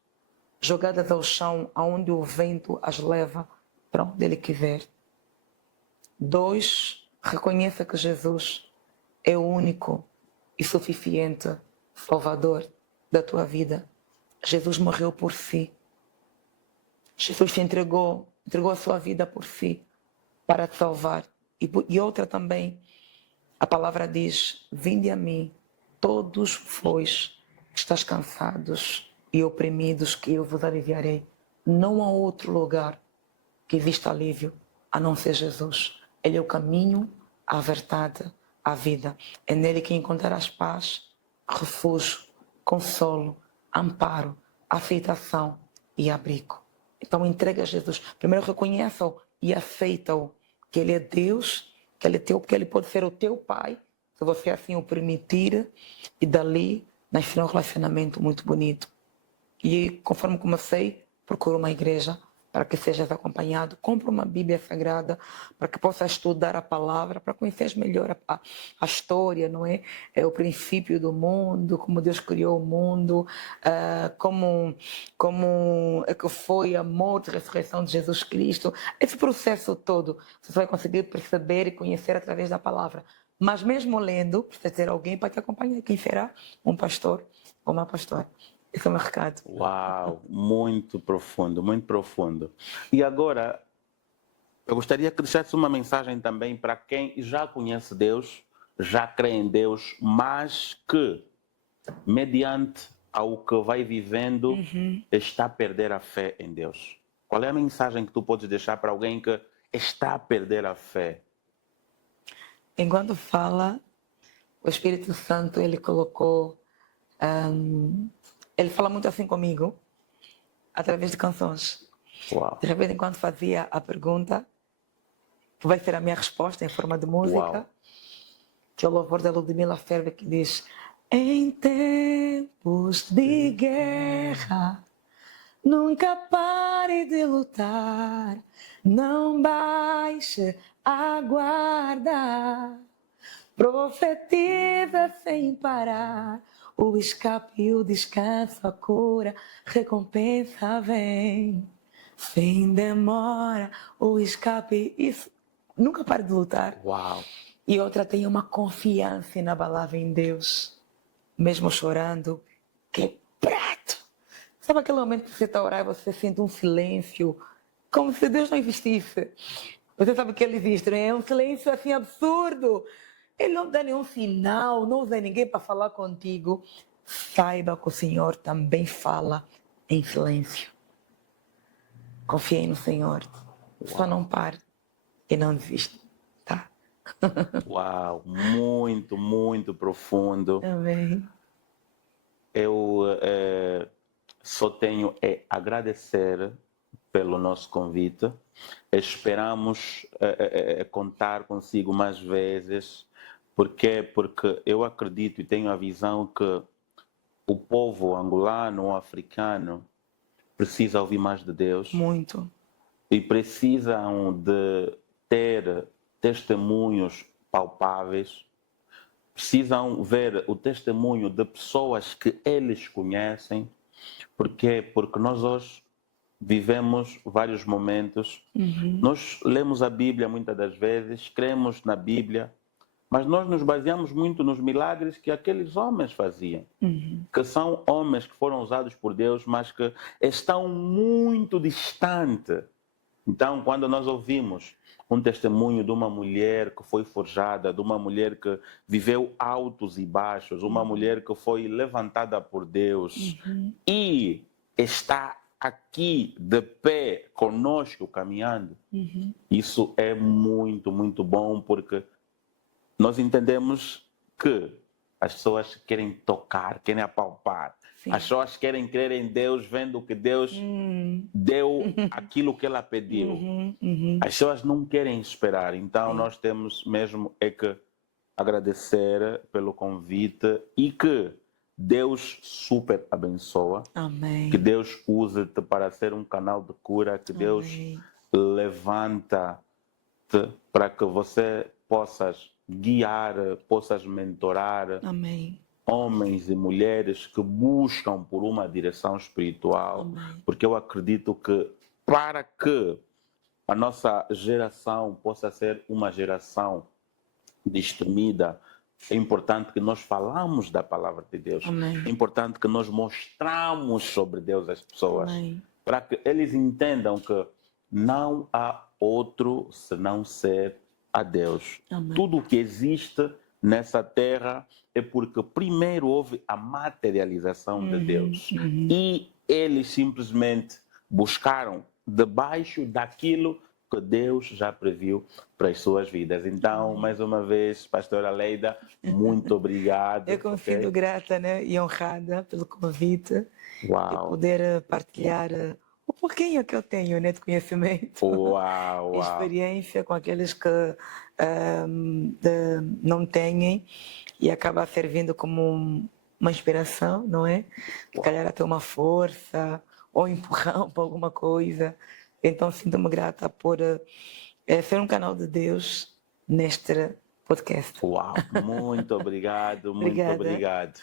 jogadas ao chão, aonde o vento as leva para onde ele quiser. 2, reconheça que Jesus é o único e suficiente Salvador da tua vida. Jesus morreu por si. Jesus te entregou a sua vida por si, para te salvar. E outra também, a palavra diz: vinde a mim, todos vós que estáis cansados e oprimidos, que eu vos aliviarei. Não há outro lugar que exista alívio a não ser Jesus. Ele é o caminho, a verdade, a vida. É nele que encontrarás paz, refúgio, consolo, amparo, aceitação e abrigo. Então entrega a Jesus. Primeiro reconheça-o e aceita-o, que ele é Deus, que ele é teu, porque ele pode ser o teu pai, se você assim o permitir, e dali nascerá um relacionamento muito bonito. E conforme comecei, procura uma igreja para que sejas acompanhado. Compra uma Bíblia Sagrada para que possas estudar a palavra, para conheceres melhor a história, não é? É o princípio do mundo, como Deus criou o mundo, como é que foi a morte e a ressurreição de Jesus Cristo. Esse processo todo você vai conseguir perceber e conhecer através da palavra. Mas mesmo lendo, precisa ter alguém para te acompanhar. Quem será? Um pastor ou uma pastora. Esse é o meu recado. Uau, muito profundo, muito profundo. E agora, eu gostaria que deixasse uma mensagem também para quem já conhece Deus, já crê em Deus, mas que, mediante ao que vai vivendo, está a perder a fé em Deus. Qual é a mensagem que tu podes deixar para alguém que está a perder a fé? Enquanto fala, o Espírito Santo, ele colocou... ele fala muito assim comigo, através de canções. Uau. De repente, enquanto fazia a pergunta, que vai ser a minha resposta em forma de música, Uau. que é o louvor da Ludmila Ferber, que diz: em tempos de guerra, nunca pare de lutar, não baixe a guarda, profetiza sem parar, o escape e o descanso, a cura, recompensa vem, sem demora, o escape, isso, nunca pare de lutar. Uau. E outra, tem uma confiança inabalável em Deus, mesmo chorando, que é prato. Sabe aquele momento que você está a orar e você sente um silêncio, como se Deus não existisse? Você sabe que ele existe, né? É um silêncio assim absurdo. Ele não dá nenhum sinal, não usa ninguém para falar contigo. Saiba que o Senhor também fala em silêncio. Confie no Senhor. Só não pare e não desista, tá? Uau, muito, muito profundo. Amém. Eu só tenho a agradecer pelo nosso convite. Esperamos contar consigo mais vezes. Porque eu acredito e tenho a visão que o povo angolano ou africano precisa ouvir mais de Deus. Muito. E precisam de ter testemunhos palpáveis, precisam ver o testemunho de pessoas que eles conhecem. Porque nós hoje vivemos vários momentos. Nós lemos a Bíblia muitas das vezes, cremos na Bíblia, mas nós nos baseamos muito nos milagres que aqueles homens faziam, que são homens que foram usados por Deus, mas que estão muito distantes. Então, quando nós ouvimos um testemunho de uma mulher que foi forjada, de uma mulher que viveu altos e baixos, uma mulher que foi levantada por Deus e está aqui de pé conosco caminhando, isso é muito, muito bom, porque nós entendemos que as pessoas querem tocar, querem apalpar. Sim. As pessoas querem crer em Deus, vendo que Deus deu aquilo que ela pediu. As pessoas não querem esperar. Então, nós temos mesmo que agradecer pelo convite e que Deus super abençoa. Amém. Que Deus use-te para ser um canal de cura. Que Deus levanta-te para que você possas guiar, possas mentorar. Amém. homens e mulheres que buscam por uma direção espiritual, Amém. porque eu acredito que para que a nossa geração possa ser uma geração destemida, é importante que nós falamos da palavra de Deus. Amém. É importante que nós mostramos sobre Deus às pessoas, Amém. para que eles entendam que não há outro senão ser a Deus. Amém. Tudo o que existe nessa terra é porque primeiro houve a materialização de Deus. E eles simplesmente buscaram debaixo daquilo que Deus já previu para as suas vidas. Então, mais uma vez, pastora Leida, muito obrigado. Eu que me sinto grata, né, e honrada pelo convite de Uau, poder partilhar um pouquinho que eu tenho, né, de conhecimento uau, e uau. experiência com aqueles que não têm, e acaba servindo como uma inspiração, não é? Se calhar até uma força ou empurrão para alguma coisa. Então, sinto-me grata por ser um canal de Deus neste podcast. Uau, muito obrigado, muito Obrigada. obrigado.